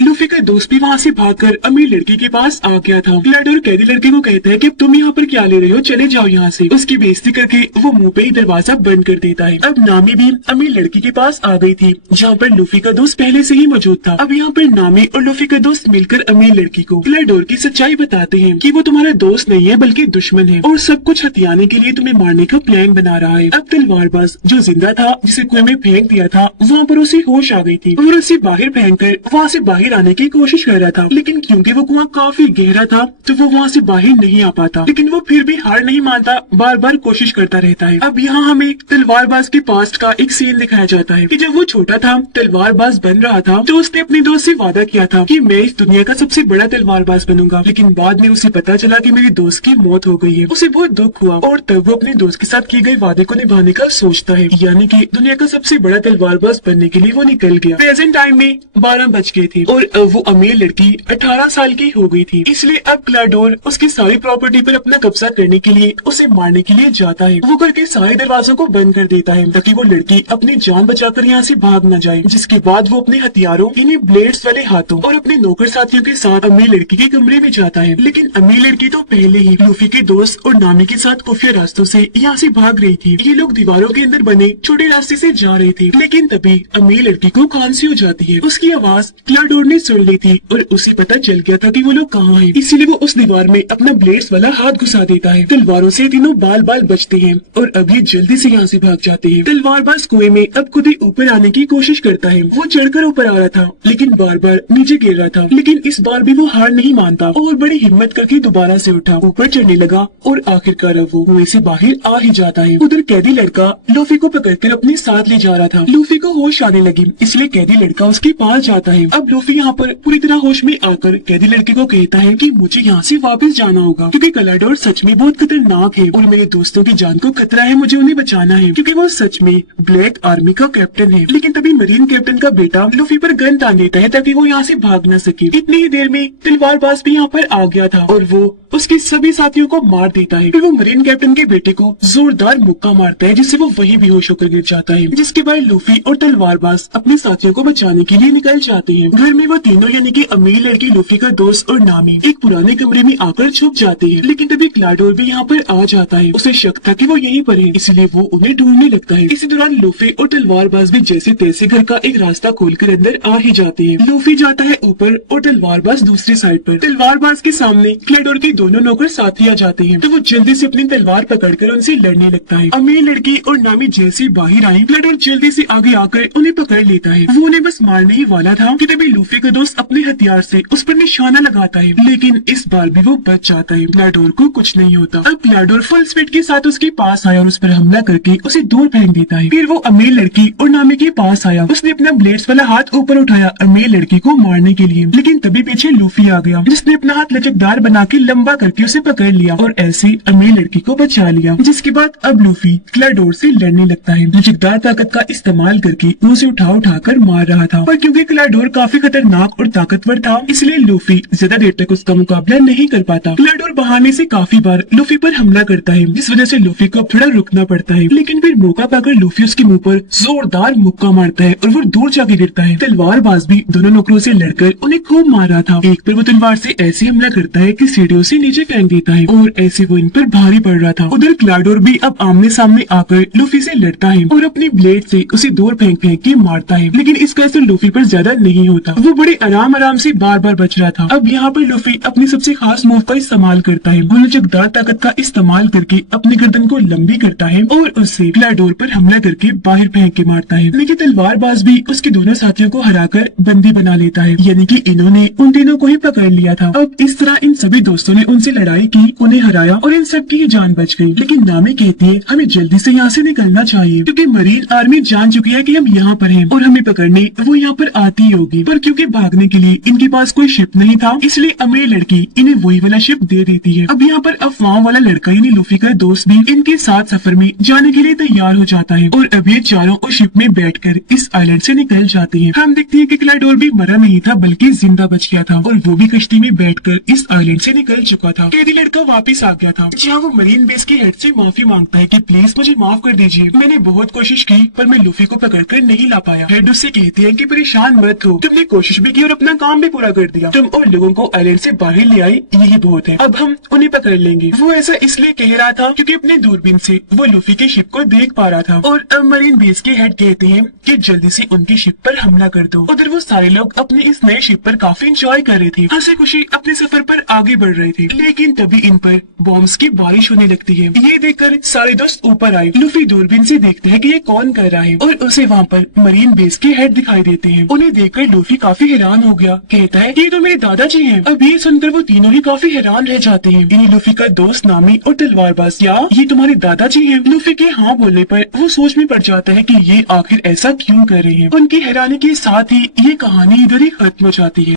लूफी का दोस्त भी वहाँ से भागकर अमीर लड़की के पास आ गया था। क्लाडोर कैदी लड़के को कहता है कि तुम यहाँ पर क्या ले रहे हो, चले जाओ यहाँ से। उसकी बेइज्जती करके वो मुंह पे ही दरवाजा बंद कर देता है। अब नामी भी अमीर लड़की के पास आ गई थी, जहाँ पर लूफी का दोस्त पहले से ही मौजूद था। अब यहाँ पर नामी और लूफी का दोस्त मिलकर अमीर लड़की को क्लाडोर की सच्चाई बताते हैं कि वो तुम्हारा दोस्त नहीं है बल्कि दुश्मन है और सब कुछ हथियाने के लिए तुम्हें मारने का प्लान बना रहा है। अब तलवारबाज जो जिंदा था, जिसे कुएं में फेंक दिया था, वहाँ पर उसे होश आ गई थी और उसे बाहर फेंक कर वहाँ से बाहर आने की कोशिश कर रहा था, लेकिन क्योंकि वो कुआं काफी गहरा था तो वो वहाँ से बाहर नहीं आ पाता। लेकिन वो फिर भी हार नहीं मानता, बार बार कोशिश करता रहता है। अब यहाँ हमें तलवारबाज के पास्ट का एक सीन दिखाया जाता है कि जब वो छोटा था, तलवारबाज बन रहा था, तो उसने अपने दोस्त से वादा किया था कि मैं इस दुनिया का सबसे बड़ा तलवारबाज बनूंगा। लेकिन बाद में उसे पता चला कि मेरे दोस्त की मौत हो गई है। उसे बहुत दुख हुआ और तब वो अपने दोस्त के साथ किए गए वादे को निभाने का सोचता है, यानी कि दुनिया का सबसे बड़ा तलवारबाज बनने के लिए वो निकल गया। प्रेजेंट टाइम में 12 बज गए थे और वो अमीर लड़की 18 साल की हो गई थी, इसलिए अब क्लाडोर उसकी सारी प्रॉपर्टी पर अपना कब्जा करने के लिए उसे मारने के लिए जाता है। वो घर के सारे दरवाजों को बंद कर देता है ताकि वो लड़की अपनी जान बचाकर यहाँ से भाग न जाए। जिसके बाद वो अपने हथियारों, यानी ब्लेड्स वाले हाथों और अपने नौकर साथियों के साथ अमीर लड़की के कमरे में जाता है। लेकिन अमीर लड़की तो पहले ही लूफी के दोस्त और नामी के साथ खुफिया रास्तों से यहाँ से भाग रही थी। ये लोग दीवारों के अंदर बने छोटे रास्ते से जा रहे थे, लेकिन तभी अमीर लड़की को खांसी हो जाती है। उसकी आवाज क्लाडोर ने सुन ली थी और उसे पता चल गया था कि वो लोग कहाँ हैं, इसीलिए वो उस दीवार में अपना ब्लेड्स वाला हाथ घुसा देता है। तलवारों से तीनों बाल बाल बचते हैं और अभी जल्दी से यहाँ से भाग जाते हैं। तलवारबाज कुएं में अब खुद ही ऊपर आने की कोशिश करता है। वो चढ़कर ऊपर आ रहा था, लेकिन बार बार नीचे गिर रहा था, लेकिन इस बार भी वो हार नहीं मानता और बड़ी हिम्मत करके दोबारा से उठा, ऊपर चढ़ने लगा और आखिरकार वो कुएं से बाहर आ ही जाता है। उधर कैदी लड़का लूफी को पकड़कर अपने साथ ले जा रहा था। लूफी को होश आने लगी, इसलिए कैदी लड़का उसके पास जाता है। अब लूफी यहाँ पर पूरी तरह होश में आकर कैदी लड़के को कहता है कि मुझे यहाँ से वापस जाना होगा क्योंकि क्लाडोर सच में बहुत खतरनाक है और मेरे दोस्तों की जान को खतरा है, मुझे उन्हें बचाना है क्योंकि वो सच में ब्लैक आर्मी का कैप्टन है। लेकिन तभी मरीन कैप्टन का बेटा लूफी पर गन तान देता है ताकि वो यहाँ से भाग न सके। इतनी ही देर में तलवारबाज भी यहाँ पर आ गया था और वो उसके सभी साथियों को मार देता है। फिर वो मरीन कैप्टन के बेटे को जोरदार मुक्का मारता है जिससे वो वहीं बेहोश होकर गिर जाता है। जिसके बाद लूफी और तलवारबाज अपने साथियों को बचाने के लिए निकल जाते हैं। घर में वो तीनों यानी कि अमीर लड़की, लूफी का दोस्त और नामी एक पुराने कमरे में आकर छुप जाते हैं। लेकिन तभी क्लाडोर भी यहाँ पर आ जाता है। उसे शक था कि वो यहीं पर है, इसलिए वो उन्हें ढूंढने लगता है। इसी दौरान लूफी और तलवारबाज भी जैसे तैसे घर का एक रास्ता खोलकर अंदर आ ही जाते हैं। लूफी जाता है ऊपर और तलवारबाज दूसरी साइड पर। तलवारबाज के सामने क्लाडोर के दोनों नौकर साथी आ जाते हैं, तो वो जल्दी से अपनी तलवार पकड़कर उनसे लड़ने लगता है। अमीर लड़की और नामी जैसे बाहर आई, क्लाडोर जल्दी से आगे आकर उन्हें पकड़ लेता है। वो उन्हें बस मारने ही वाला था कि तभी लूफी का दोस्त अपने हथियार से उस पर निशाना लगाता है, लेकिन इस बार भी वो बच जाता है। क्लाडोर को कुछ नहीं होता। अब क्लाडोर फुल स्पीड के साथ उसके पास आया और उस पर हमला करके उसे दूर फेंक देता है। फिर वो अमीर लड़की और नामी के पास आया, उसने अपना ब्लेड्स वाला हाथ ऊपर उठाया अमीर लड़की को मारने के लिए, लेकिन तभी पीछे लूफी आ गया जिसने अपना हाथ लचकदार बना के लंबा करके उसे पकड़ लिया और ऐसे अमीर लड़की को बचा लिया। जिसके बाद अब लूफी क्लाडोर से लड़ने लगता है। लचकदार ताकत का इस्तेमाल करके वो उसे उठा कर मार रहा था, पर क्योंकि क्लाडोर काफी खतरनाक और ताकतवर था, इसलिए लूफी ज्यादा देर तक उसका मुकाबला नहीं कर पाता। क्लाडोर बहाने से काफी बार लूफी पर हमला करता है, जिस वजह से लूफी को अब थोड़ा रुकना पड़ता है। लेकिन फिर मौका पाकर लूफी उसके मुंह पर जोरदार मुक्का मुक्का मारता है और वो दूर जाके गिरता है। तलवारबाज भी दोनों नौकरों से लड़कर उन्हें खूब मार रहा था। एक पर वो तलवार से ऐसे हमला करता है कि सीढ़ियों से नीचे फेंक देता है और ऐसे वो इन पर भारी पड़ रहा था। उधर क्लाडोर भी अब आमने सामने आकर लूफी से लड़ता है और अपनी ब्लेड से उसे दूर फेंक फेंक के मारता है, लेकिन इसका असर लूफी पर ज्यादा नहीं होता। वो बड़े आराम आराम से बार बार बच रहा था। अब यहाँ पर लूफी अपनी सबसे खास मूव का इस्तेमाल करता है। वो लचकदार ताकत का इस्तेमाल करके अपनी गर्दन को लंबी करता है और उससे क्लाडोर पर हमला करके बाहर फेंक के मारता है, लेकिन तलवारबाज भी उसके दोनों साथियों को हराकर बंदी बना लेता है, यानी कि इन्होंने उन तीनों को ही पकड़ लिया था। अब इस तरह इन सभी दोस्तों ने उनसे लड़ाई की, उन्हें हराया और इन सब की ही जान बच गई। लेकिन नामी कहती है हमें जल्दी से यहाँ से निकलना चाहिए, क्योंकि मरीन आर्मी जान चुकी है कि हम यहाँ पर हैं और हमें पकड़ने वो यहाँ पर आती ही होगी। पर क्योंकि भागने के लिए इनके पास कोई शिप नहीं था, इसलिए अमीर लड़की इन्हें वही वाला शिप दे देती है। अब यहाँ पर अफवाहों वाला लड़का यानी लूफी का दोस्त भी इनके साथ सफर में जाने के लिए तैयार हो जाता है और अब ये चारों उस शिप में बैठकर इस आइलैंड से निकल जाते हैं। हम देखते हैं कि क्लाडोर भी मरा नहीं था बल्कि जिंदा बच गया था और वो भी कश्ती में बैठकर इस आइलैंड से निकल चुका था। कैदी लड़का वापस आ गया था, जहाँ वो मरीन बेस के हेड से माफी मांगता है कि प्लीज मुझे माफ कर दीजिए, मैंने बहुत कोशिश की पर मैं लूफी को पकड़कर नहीं ला पाया। हेड उससे कहती है कि परेशान मत हो, तुमने कोशिश भी की और अपना काम भी पूरा कर दिया, तुम और लोगों को आइलैंड से बाहर ले आई, यही बहुत है, अब हम उन्हें पकड़ लेंगे। वो ऐसा इसलिए कह रहा था क्योंकि अपने दूरबीन से वो लूफी के शिप को देख पा रहा था और अब मरीन बेस के हेड कहते हैं कि जल्दी से उनकी शिप पर हमला कर दो। उधर वो सारे लोग अपने इस नए शिप पर काफी एंजॉय कर रहे थे, हंसी खुशी अपने सफर पर आगे बढ़ रहे थे, लेकिन तभी इन पर बॉम्ब्स की बारिश होने लगती है। ये देखकर सारे दोस्त ऊपर आए। लूफी दूरबीन से देखते हैं कि ये कौन कर रहा है और उसे वहाँ पर मरीन बेस के हेड दिखाई देते हैं। उन्हें देखकर लूफी काफी हैरान हो गया, कहता है ये तो मेरे दादाजी हैं। अब ये सुनकर वो तीनों ही काफी हैरान रह जाते हैं। इन्हीं लूफी का दोस्त नामी और तलवारबाज, क्या ये तुम्हारे दादाजी हैं? लूफी के हाँ बोलने पर वो सोच में पड़ जाता है कि ये आखिर ऐसा क्यों कर रहे हैं। उनकी हैरानी के साथ ही ये कहानी इधर ही खत्म हो जाती है।